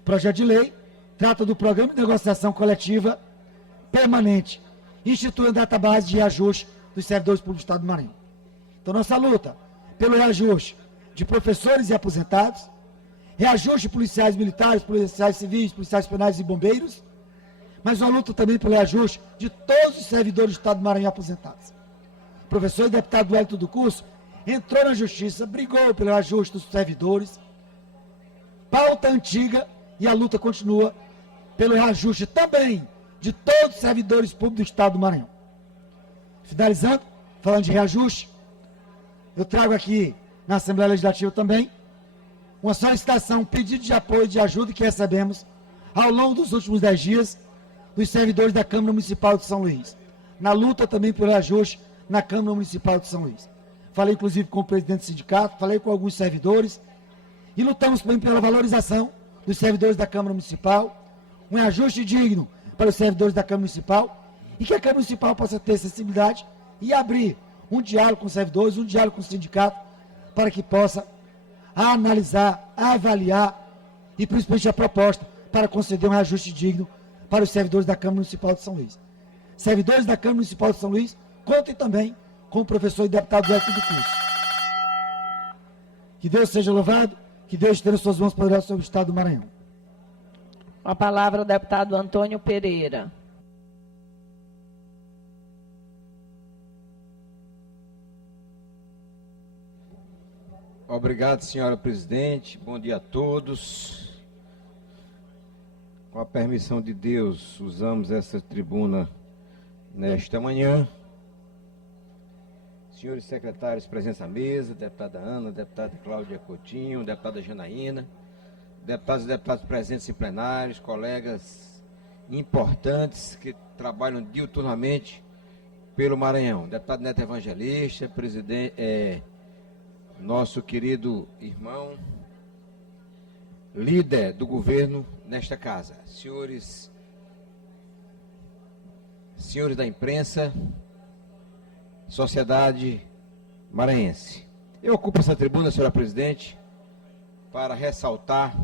O projeto de lei trata do Programa de Negociação Coletiva Permanente, institui a database de reajuste dos servidores públicos do Estado do Maranhão. Então, nossa luta pelo reajuste de professores e aposentados, reajuste de policiais militares, policiais civis, policiais penais e bombeiros, mas uma luta também pelo reajuste de todos os servidores do Estado do Maranhão aposentados. O professor e deputado Wellington do Curso entrou na Justiça, brigou pelo reajuste dos servidores, pauta antiga, e a luta continua pelo reajuste também de todos os servidores públicos do Estado do Maranhão. Finalizando, falando de reajuste, eu trago aqui na Assembleia Legislativa também uma solicitação, um pedido de apoio e de ajuda que recebemos ao longo dos últimos 10 dias dos servidores da Câmara Municipal de São Luís, na luta também pelo reajuste na Câmara Municipal de São Luís. Falei inclusive com o presidente do sindicato, falei com alguns servidores e lutamos também pela valorização dos servidores da Câmara Municipal, um reajuste digno para os servidores da Câmara Municipal e que a Câmara Municipal possa ter acessibilidade e abrir um diálogo com os servidores, um diálogo com o sindicato, para que possa analisar, avaliar e principalmente a proposta para conceder um reajuste digno para os servidores da Câmara Municipal de São Luís. Servidores da Câmara Municipal de São Luís, contem também com o professor e deputado Wellington do Curso. Que Deus seja louvado, que Deus tenha suas mãos poderosas sobre o Estado do Maranhão. Com a palavra o deputado Antônio Pereira. Obrigado, senhora presidente. Bom dia a todos. Com a permissão de Deus, usamos essa tribuna nesta manhã. Senhores secretários presentes à mesa, deputada Ana, deputada Cláudia Coutinho, deputada Janaína, deputados e deputadas presentes em plenários, colegas importantes que trabalham diuturnamente pelo Maranhão. Deputado Neto Evangelista, presidente, nosso querido irmão, líder do governo nesta casa, senhores da imprensa, sociedade maranhense. Eu ocupo essa tribuna, senhora presidente, para ressaltar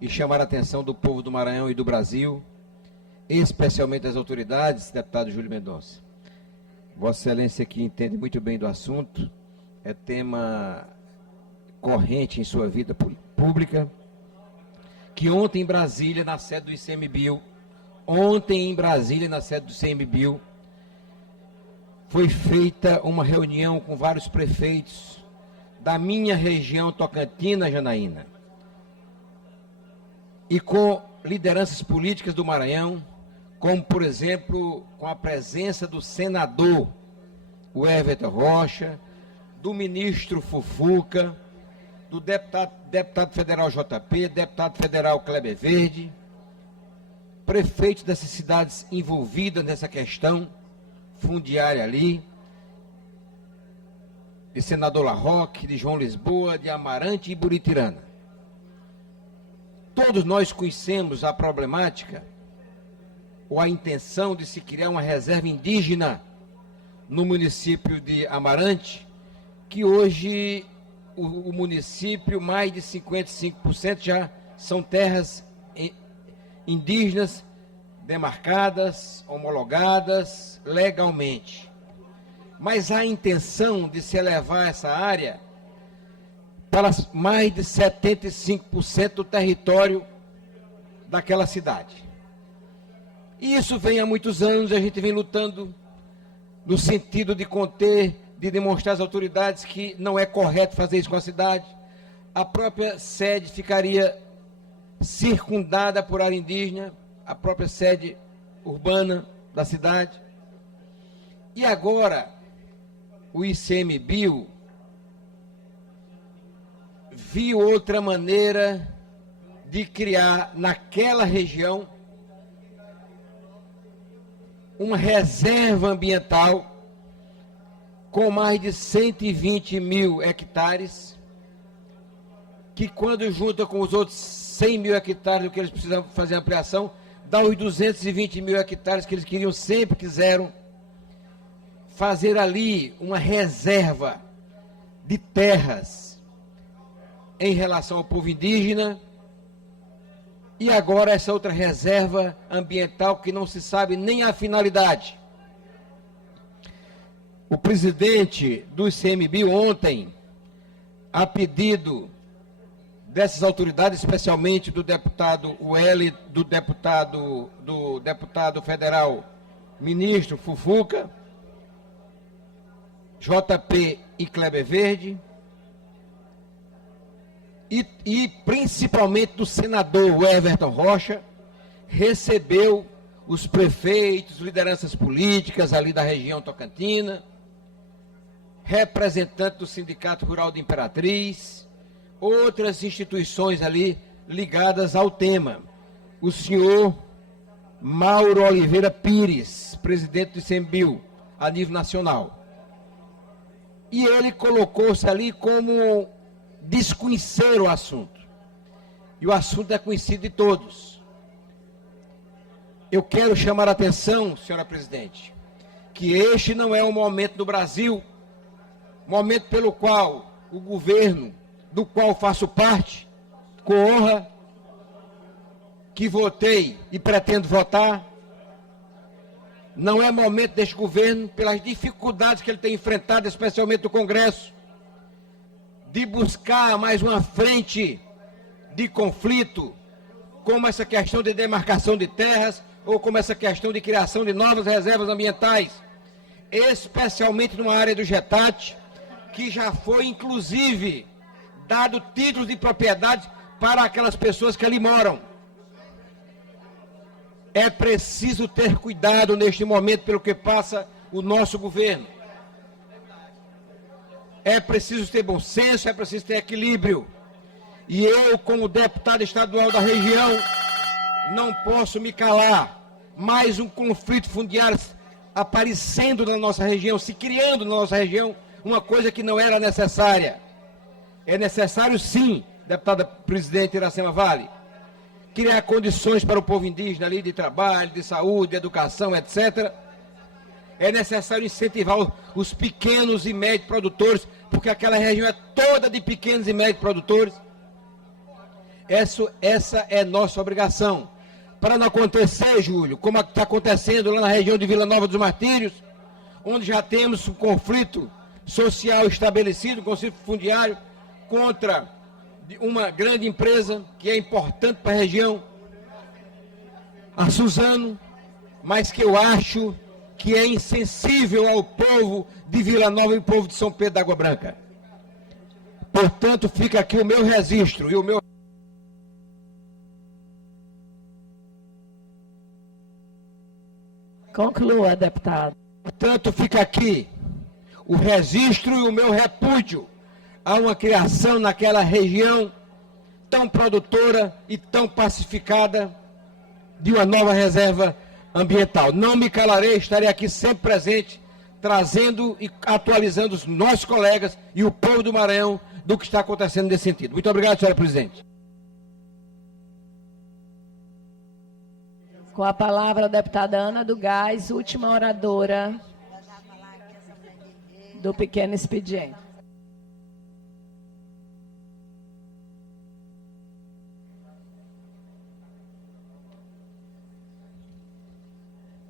e chamar a atenção do povo do Maranhão e do Brasil, especialmente das autoridades, deputado Júlio Mendonça. Vossa Excelência que entende muito bem do assunto, é tema corrente em sua vida pública, que ontem em Brasília, na sede do ICMBio, foi feita uma reunião com vários prefeitos da minha região Tocantina, Janaína, e com lideranças políticas do Maranhão, como, por exemplo, com a presença do senador, o Everton Rocha, do ministro Fufuca, do deputado federal JP, deputado federal Kleber Verde, prefeitos dessas cidades envolvidas nessa questão fundiária ali, de Senador Larroque, de João Lisboa, de Amarante e Buritirana. Todos nós conhecemos a problemática ou a intenção de se criar uma reserva indígena no município de Amarante, que hoje o município, mais de 55% já são terras indígenas demarcadas, homologadas legalmente. Mas há a intenção de se elevar essa área para mais de 75% do território daquela cidade. E isso vem há muitos anos, a gente vem lutando no sentido de conter, de demonstrar às autoridades que não é correto fazer isso com a cidade. A própria sede ficaria circundada por área indígena, a própria sede urbana da cidade. E agora, o ICMBio viu outra maneira de criar naquela região uma reserva ambiental com mais de 120 mil hectares, que quando junta com os outros 100 mil hectares do que eles precisam fazer ampliação, dá os 220 mil hectares que eles queriam, sempre quiseram fazer ali uma reserva de terras em relação ao povo indígena. E agora essa outra reserva ambiental que não se sabe nem a finalidade. O presidente do ICMBio ontem, a pedido dessas autoridades, especialmente do deputado Welly, do deputado federal ministro Fufuca, JP e Kleber Verde, e principalmente do senador Everton Rocha, recebeu os prefeitos, lideranças políticas ali da região tocantina, representantes do Sindicato Rural de Imperatriz, outras instituições ali ligadas ao tema. O senhor Mauro Oliveira Pires, presidente do ICMBio a nível nacional. E ele colocou-se ali como desconhecer o assunto. E o assunto é conhecido de todos. Eu quero chamar a atenção, senhora presidente, que este não é um momento no Brasil, momento pelo qual o governo, do qual faço parte, com honra, que votei e pretendo votar, não é momento deste governo, pelas dificuldades que ele tem enfrentado, especialmente no Congresso, de buscar mais uma frente de conflito, como essa questão de demarcação de terras, ou como essa questão de criação de novas reservas ambientais, especialmente numa área do Jetate, que já foi, inclusive, dado títulos de propriedade para aquelas pessoas que ali moram. É preciso ter cuidado neste momento pelo que passa o nosso governo. É preciso ter bom senso, é preciso ter equilíbrio. E eu, como deputado estadual da região, não posso me calar. Mais um conflito fundiário aparecendo na nossa região, se criando na nossa região, uma coisa que não era necessária. É necessário, sim, deputada presidente Iracema Vale, criar condições para o povo indígena ali de trabalho, de saúde, de educação, etc. É necessário incentivar os pequenos e médios produtores, porque aquela região é toda de pequenos e médios produtores. Essa é nossa obrigação. Para não acontecer, Júlio, como está acontecendo lá na região de Vila Nova dos Martírios, onde já temos um conflito social estabelecido, um conflito fundiário, contra uma grande empresa que é importante para a região, a Suzano, mas que eu acho que é insensível ao povo de Vila Nova e ao povo de São Pedro da Água Branca. Portanto, fica aqui o meu registro e o meu... Conclua, deputado. Portanto, fica aqui o registro e o meu repúdio a uma criação naquela região tão produtora e tão pacificada de uma nova reserva ambiental. Não me calarei, estarei aqui sempre presente, trazendo e atualizando os nossos colegas e o povo do Maranhão do que está acontecendo nesse sentido. Muito obrigado, senhora presidente. Com a palavra a deputada Ana do Gás, última oradora do pequeno expediente.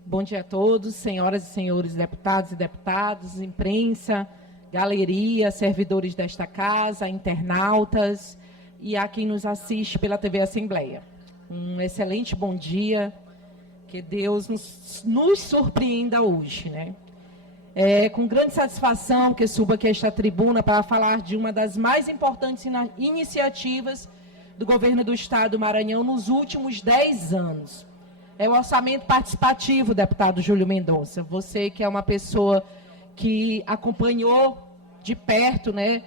Bom dia a todos, senhoras e senhores deputados e deputadas, imprensa, galeria, servidores desta casa, internautas e a quem nos assiste pela TV Assembleia. Um excelente bom dia, que Deus nos surpreenda hoje, né? É com grande satisfação que subo aqui a esta tribuna para falar de uma das mais importantes iniciativas do governo do Estado do Maranhão nos últimos 10 anos. É o orçamento participativo, deputado Júlio Mendonça. Você que é uma pessoa que acompanhou de perto, né,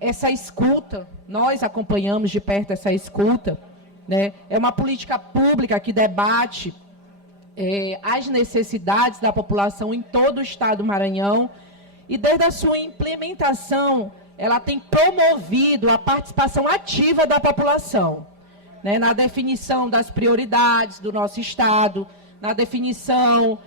essa escuta, nós acompanhamos de perto essa escuta, né, é uma política pública que debate as necessidades da população em todo o Estado do Maranhão e desde a sua implementação, ela tem promovido a participação ativa da população, né, na definição das prioridades do nosso Estado, na definição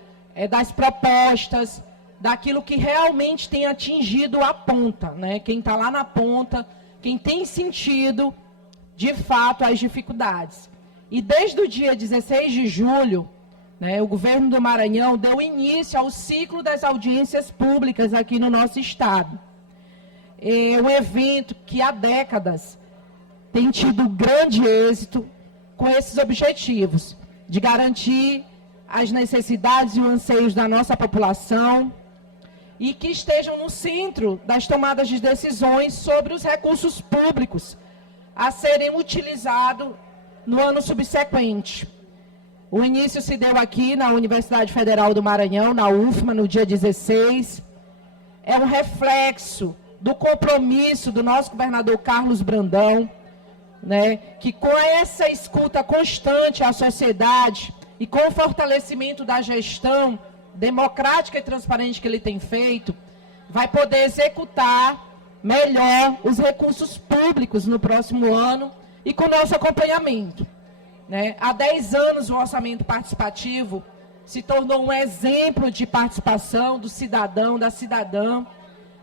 das propostas, daquilo que realmente tem atingido a ponta, né, quem está lá na ponta, quem tem sentido, de fato, as dificuldades. E desde o dia 16 de julho, né, o governo do Maranhão deu início ao ciclo das audiências públicas aqui no nosso Estado. É um evento que há décadas tem tido grande êxito com esses objetivos, de garantir as necessidades e os anseios da nossa população e que estejam no centro das tomadas de decisões sobre os recursos públicos a serem utilizados no ano subsequente. O início se deu aqui na Universidade Federal do Maranhão, na UFMA, no dia 16. É um reflexo do compromisso do nosso governador Carlos Brandão, né, que com essa escuta constante à sociedade e com o fortalecimento da gestão democrática e transparente que ele tem feito, vai poder executar melhor os recursos públicos no próximo ano e com o nosso acompanhamento, né? Há 10 anos o orçamento participativo se tornou um exemplo de participação do cidadão, da cidadã,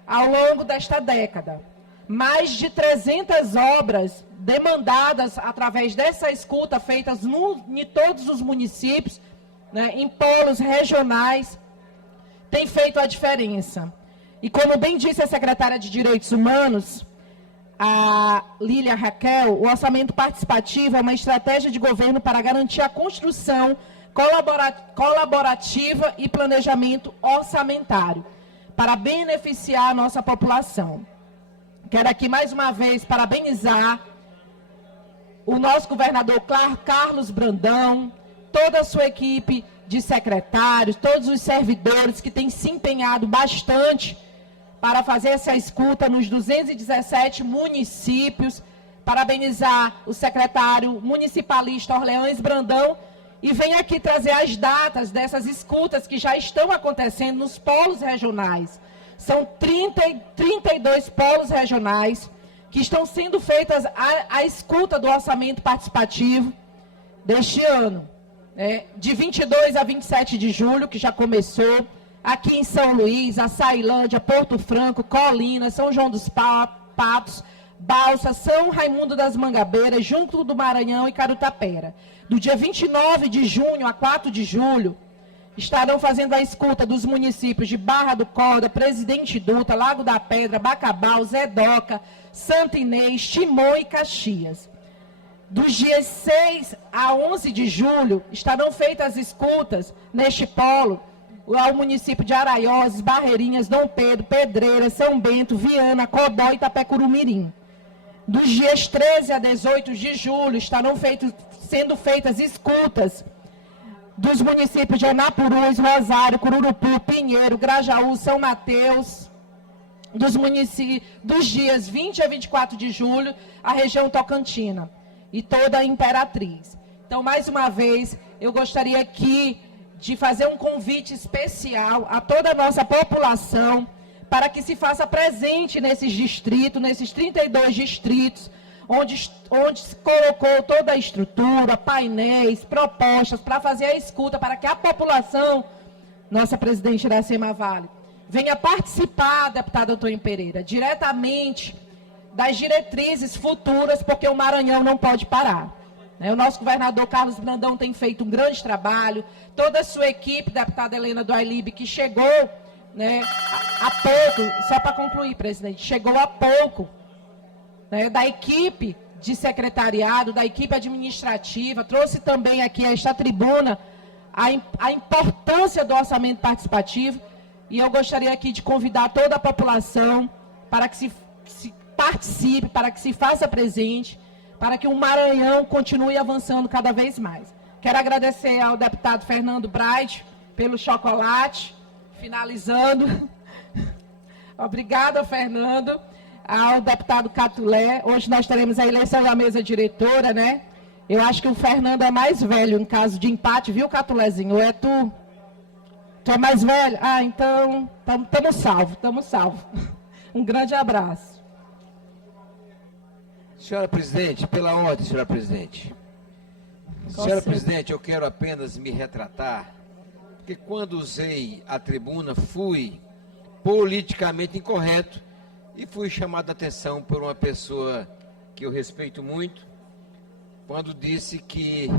ao longo desta década. Mais de 300 obras demandadas através dessa escuta, feitas em todos os municípios, né, em polos regionais, tem feito a diferença. E como bem disse a secretária de Direitos Humanos, a Lília Raquel, o orçamento participativo é uma estratégia de governo para garantir a construção colaborativa e planejamento orçamentário, para beneficiar a nossa população. Quero aqui mais uma vez parabenizar o nosso governador Carlos Brandão, toda a sua equipe de secretários, todos os servidores que têm se empenhado bastante para fazer essa escuta nos 217 municípios. Parabenizar o secretário municipalista Orleans Brandão e venho aqui trazer as datas dessas escutas que já estão acontecendo nos polos regionais. São 32 polos regionais que estão sendo feitas a escuta do orçamento participativo deste ano, né, de 22 a 27 de julho, que já começou, aqui em São Luís, Açailândia, Porto Franco, Colina, São João dos Patos, Balsa, São Raimundo das Mangabeiras, junto do Maranhão e Carutapera. Do dia 29 de junho a 4 de julho, estarão fazendo a escuta dos municípios de Barra do Corda, Presidente Dutra, Lago da Pedra, Bacabal, Zé Doca, Santa Inês, Timon e Caxias. Dos dias 6 a 11 de julho, estarão feitas as escutas neste polo ao município de Araioses, Barreirinhas, Dom Pedro, Pedreira, São Bento, Viana, Codó e Itapecuru-Mirim. Dos dias 13 a 18 de julho, estarão sendo feitas escutas dos municípios de Anapurus, Rosário, Cururupu, Pinheiro, Grajaú, São Mateus, dos dias 20 a 24 de julho, a região Tocantina e toda a Imperatriz. Então, mais uma vez, eu gostaria aqui de fazer um convite especial a toda a nossa população para que se faça presente nesses distritos, nesses 32 distritos, onde se colocou toda a estrutura, painéis, propostas para fazer a escuta, para que a população, nossa presidente Iracema Vale, venha participar, deputado Antônio Pereira, diretamente das diretrizes futuras, porque o Maranhão não pode parar. O nosso governador Carlos Brandão tem feito um grande trabalho, toda a sua equipe, deputada Helena do Ailib, que chegou há pouco, só para concluir, presidente, chegou há pouco, da equipe de secretariado, da equipe administrativa, trouxe também aqui a esta tribuna a importância do orçamento participativo, e eu gostaria aqui de convidar toda a população para que se participe, para que se faça presente, para que o Maranhão continue avançando cada vez mais. Quero agradecer ao deputado Fernando Braide pelo chocolate, finalizando. Obrigada, Fernando. Ao deputado Catulé. Hoje nós teremos a eleição da mesa diretora, né? Eu acho que o Fernando é mais velho, em caso de empate, viu, Catulézinho? Ou é tu? Tu é mais velho? Ah, então, estamos salvos. Um grande abraço. Senhora presidente, pela ordem, senhora presidente. Senhora presidente, eu quero apenas me retratar, porque quando usei a tribuna, fui politicamente incorreto e fui chamado a atenção por uma pessoa que eu respeito muito, quando disse que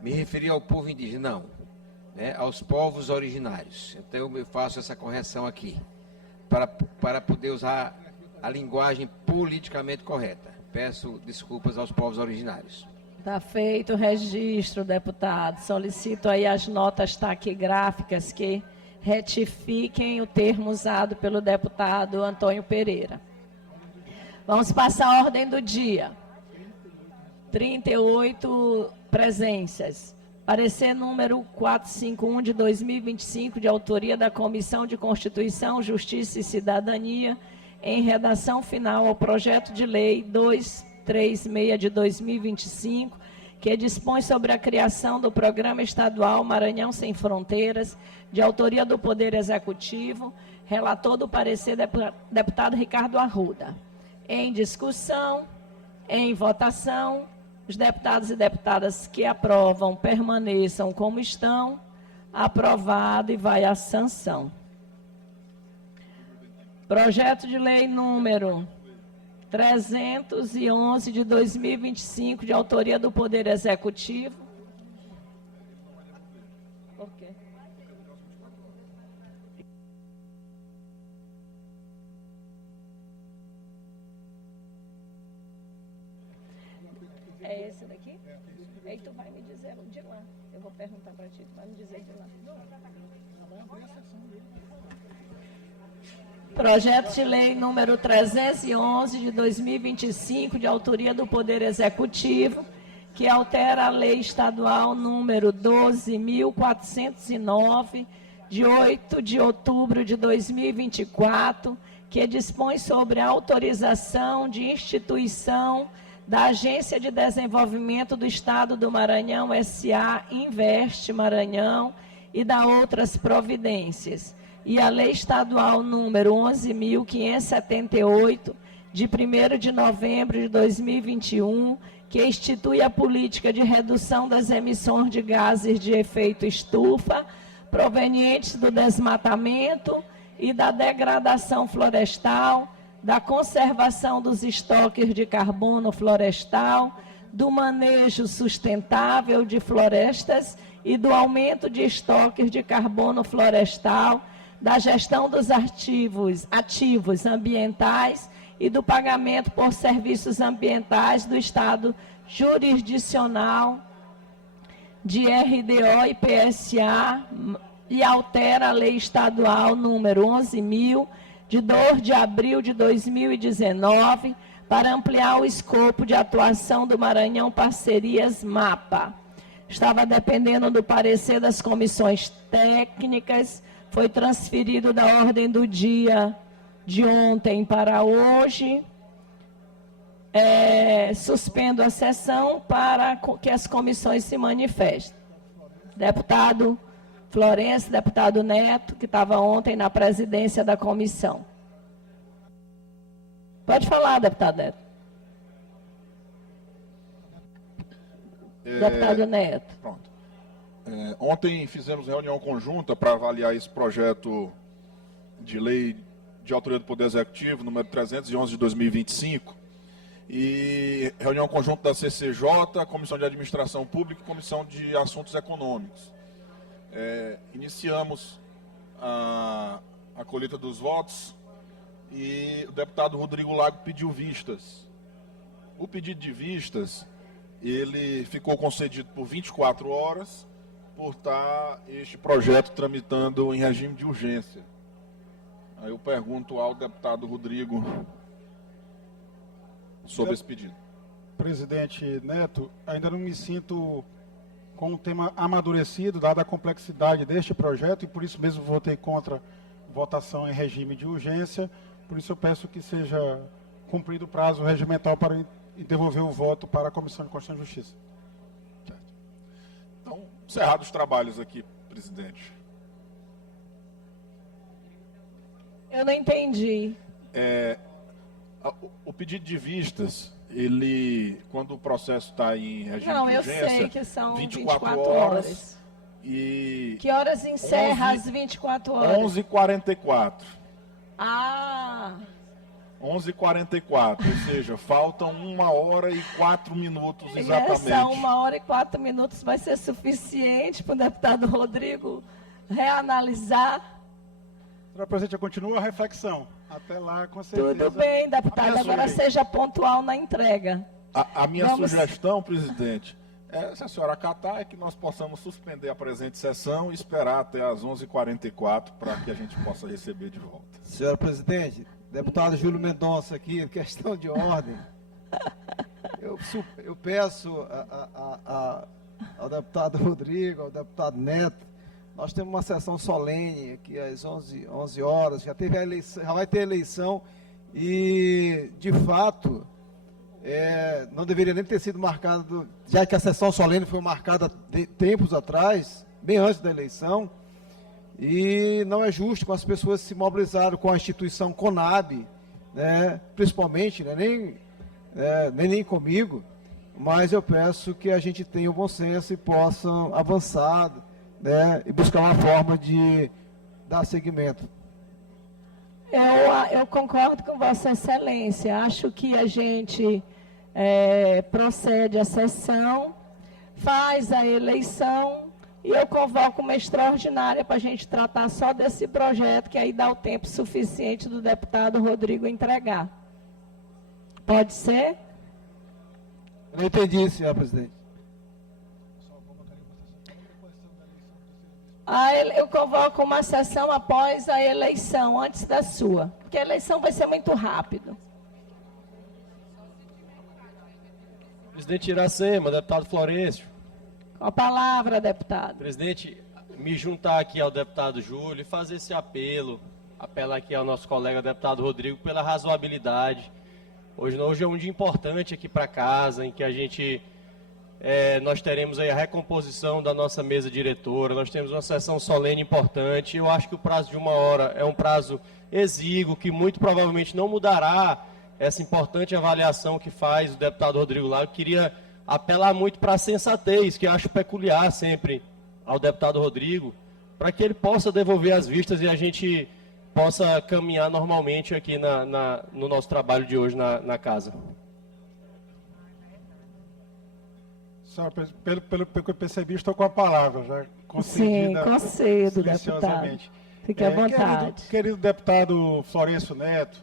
me referia ao povo indígena. Não, aos povos originários. Então eu faço essa correção aqui, para poder usar a linguagem politicamente correta. Peço desculpas aos povos originários. Está feito o registro, deputado. Solicito aí as notas taquigráficas que retifiquem o termo usado pelo deputado Antônio Pereira. Vamos passar a ordem do dia. 38 presenças. Parecer número 451 de 2025, de autoria da Comissão de Constituição, Justiça e Cidadania, em redação final ao projeto de lei 236 de 2025, que dispõe sobre a criação do Programa Estadual Maranhão Sem Fronteiras, de autoria do Poder Executivo, relator do parecer deputado Ricardo Arruda. Em discussão, em votação, os deputados e deputadas que aprovam permaneçam como estão. Aprovado e vai à sanção. Projeto de lei número 311 de 2025, de autoria do Poder Executivo. Por quê? É esse daqui? Aí tu vai me dizer de lá. Eu vou perguntar para ti, tu vai me dizer de lá. Projeto de lei número 311 de 2025, de autoria do Poder Executivo, que altera a lei estadual número 12.409, de 8 de outubro de 2024, que dispõe sobre a autorização de instituição da Agência de Desenvolvimento do Estado do Maranhão, S.A. Investe Maranhão, e da outras providências. E a Lei Estadual número 11.578, de 1º de novembro de 2021, que institui a política de redução das emissões de gases de efeito estufa, provenientes do desmatamento e da degradação florestal, da conservação dos estoques de carbono florestal, do manejo sustentável de florestas e do aumento de estoques de carbono florestal, da gestão dos ativos ambientais e do pagamento por serviços ambientais do Estado jurisdicional de RDO e PSA, e altera a Lei Estadual número 11.000, de 2 de abril de 2019, para ampliar o escopo de atuação do Maranhão Parcerias MAPA. estava dependendo do parecer das comissões técnicas, foi transferido da ordem do dia de ontem para hoje. Suspendo a sessão para que as comissões se manifestem. Deputado Florencio, deputado Neto, que estava ontem na presidência da comissão. Pode falar, deputado Neto. Deputado Neto. Pronto. Ontem fizemos reunião conjunta para avaliar esse projeto de lei de autoria do Poder Executivo, número 311 de 2025, e reunião conjunta da CCJ, Comissão de Administração Pública e Comissão de Assuntos Econômicos. Iniciamos a colheita dos votos e o deputado Rodrigo Lago pediu vistas. O pedido de vistas, ele ficou concedido por 24 horas, por estar este projeto tramitando em regime de urgência. Aí eu pergunto ao deputado Rodrigo sobre esse pedido. Presidente Neto, ainda não me sinto com o tema amadurecido, dada a complexidade deste projeto, e por isso mesmo votei contra votação em regime de urgência. Por isso eu peço que seja cumprido o prazo regimental para devolver o voto para a Comissão de Constituição e Justiça. Certo. Então, encerrados os trabalhos aqui, presidente. Eu não entendi. O pedido de vistas, ele, quando o processo está em regime Não, de eu urgência, sei que são 24 horas. E que horas encerra às 24 horas? 11h44. Ah, 11h44, ou seja, faltam 1h04 e exatamente. essa 1h04 vai ser suficiente para o deputado Rodrigo reanalisar? Senhora presidente, eu continuo a reflexão. Até lá, com certeza. Tudo bem, deputado, agora seja pontual na entrega. A minha sugestão, presidente, se a senhora acatar, é que nós possamos suspender a presente sessão e esperar até às 11h44 para que a gente possa receber de volta. Senhora presidente, deputado Júlio Mendonça aqui, questão de ordem. Eu peço ao deputado Rodrigo, ao deputado Neto, nós temos uma sessão solene aqui às 11 horas, já teve a eleição, já vai ter eleição e, de fato, não deveria nem ter sido marcado, já que a sessão solene foi marcada tempos atrás, bem antes da eleição, e não é justo com as pessoas que se mobilizaram com a instituição CONAB, né, principalmente, né, nem comigo, mas eu peço que a gente tenha o bom senso e possa avançar, né, e buscar uma forma de dar seguimento. Eu concordo com Vossa Excelência. Acho que a gente procede à sessão, faz a eleição e eu convoco uma extraordinária para a gente tratar só desse projeto, que aí dá o tempo suficiente do deputado Rodrigo entregar. Pode ser? Eu não entendi, senhora presidente. Eu convoco uma sessão após a eleição, antes da sua, porque a eleição vai ser muito rápido. Presidente Iracema, deputado Florencio. Com a palavra, deputado. Presidente, me juntar aqui ao deputado Júlio e fazer esse apelo, apelar aqui ao nosso colega deputado Rodrigo pela razoabilidade. Hoje é um dia importante aqui para casa, em que a gente... nós teremos aí a recomposição da nossa mesa diretora, nós temos uma sessão solene importante. Eu acho que o prazo de 1 hora é um prazo exíguo, que muito provavelmente não mudará essa importante avaliação que faz o deputado Rodrigo Lago. Queria apelar muito para a sensatez, que acho peculiar sempre ao deputado Rodrigo, para que ele possa devolver as vistas e a gente possa caminhar normalmente aqui no nosso trabalho de hoje na casa. Senhora, pelo que eu percebi, estou com a palavra, já concedida. Sim, concedo, deputado. Fique à vontade. Querido deputado Florencio Neto,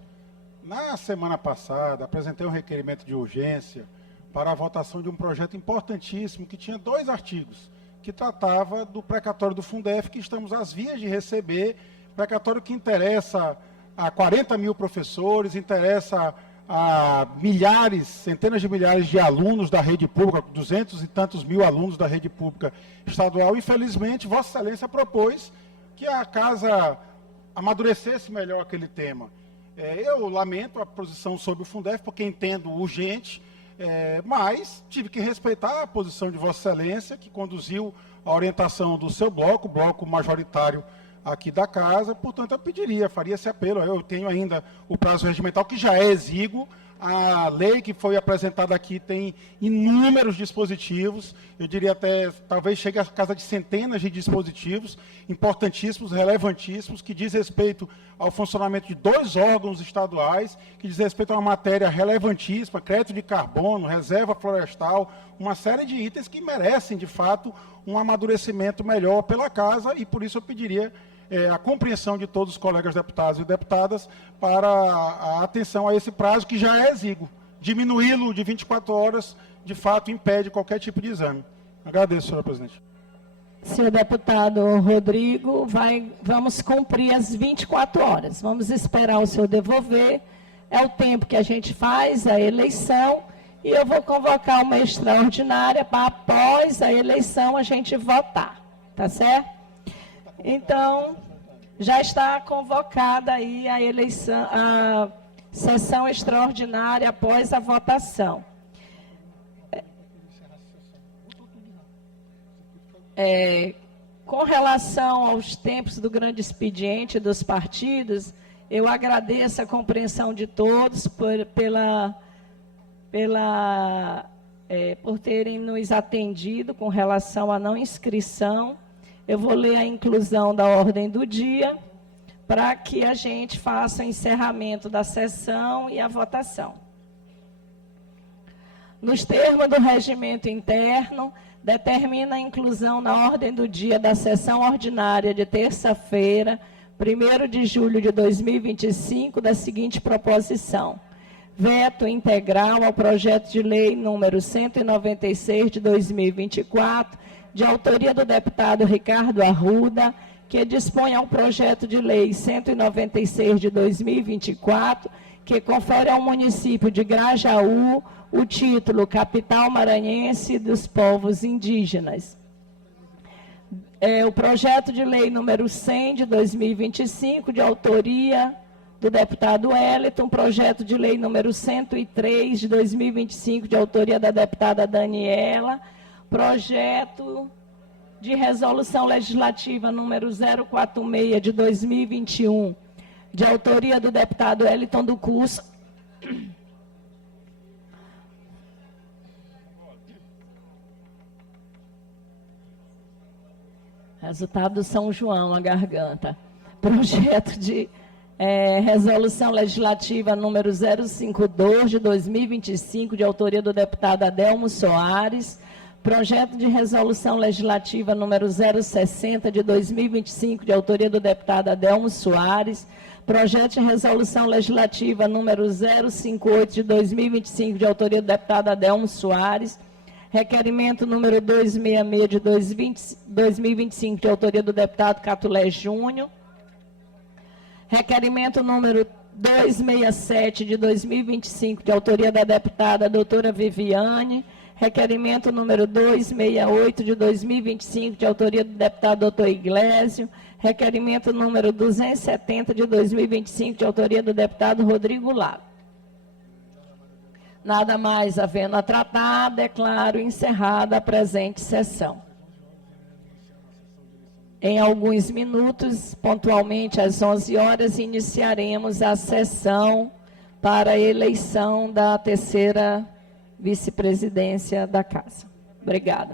na semana passada apresentei um requerimento de urgência para a votação de um projeto importantíssimo que tinha 2 artigos, que tratava do precatório do Fundef, que estamos às vias de receber, precatório que interessa a 40 mil professores, interessa a milhares, centenas de milhares de alunos da rede pública, 200 e tantos mil alunos da rede pública estadual. Infelizmente, Vossa Excelência propôs que a casa amadurecesse melhor aquele tema. Eu lamento a posição sobre o Fundef, porque entendo urgente, mas tive que respeitar a posição de Vossa Excelência, que conduziu a orientação do seu bloco, o bloco majoritário aqui da casa. Portanto, eu faria esse apelo. Eu tenho ainda o prazo regimental, que já é exíguo. A lei que foi apresentada aqui tem inúmeros dispositivos, eu diria até, talvez chegue a casa de centenas de dispositivos, importantíssimos, relevantíssimos, que diz respeito ao funcionamento de 2 órgãos estaduais, que diz respeito a uma matéria relevantíssima, crédito de carbono, reserva florestal, uma série de itens que merecem, de fato, um amadurecimento melhor pela casa, e por isso eu pediria a compreensão de todos os colegas deputados e deputadas para a atenção a esse prazo, que já é exíguo. Diminuí-lo de 24 horas, de fato, impede qualquer tipo de exame. Agradeço, senhora presidente. Senhor deputado Rodrigo, vamos cumprir as 24 horas. Vamos esperar o senhor devolver. É o tempo que a gente faz a eleição, e eu vou convocar uma extraordinária para, após a eleição, a gente votar. Tá certo? Então, já está convocada aí a eleição, a sessão extraordinária após a votação. Com relação aos tempos do grande expediente dos partidos, eu agradeço a compreensão de todos por terem nos atendido com relação à não inscrição. Eu vou ler a inclusão da ordem do dia para que a gente faça o encerramento da sessão e a votação. Nos termos do regimento interno, determina a inclusão na ordem do dia da sessão ordinária de terça-feira, 1º de julho de 2025, da seguinte proposição: veto integral ao projeto de lei número 196 de 2024, de autoria do deputado Ricardo Arruda, que dispõe ao projeto de lei 196 de 2024, que confere ao município de Grajaú o título Capital Maranhense dos Povos Indígenas. O projeto de lei número 100 de 2025, de autoria do deputado Wellington, projeto de lei número 103 de 2025, de autoria da deputada Daniela, projeto de resolução legislativa número 046 de 2021, de autoria do deputado Wellington do Curso. Resultado do São João, a garganta. Projeto de resolução legislativa número 052 de 2025, de autoria do deputado Adelmo Soares. Projeto de resolução legislativa número 060 de 2025, de autoria do deputado Adelmo Soares. Projeto de resolução legislativa número 058 de 2025, de autoria do deputado Adelmo Soares. Requerimento número 266 de 2025, de autoria do deputado Catulé Júnior. Requerimento número 267 de 2025, de autoria da deputada doutora Viviane. Requerimento número 268 de 2025, de autoria do deputado doutor Iglesio. Requerimento número 270 de 2025, de autoria do deputado Rodrigo Lago. Nada mais havendo a tratar, declaro encerrada a presente sessão. Em alguns minutos, pontualmente às 11 horas, iniciaremos a sessão para a eleição da terceira vice-presidência da Casa. Obrigada.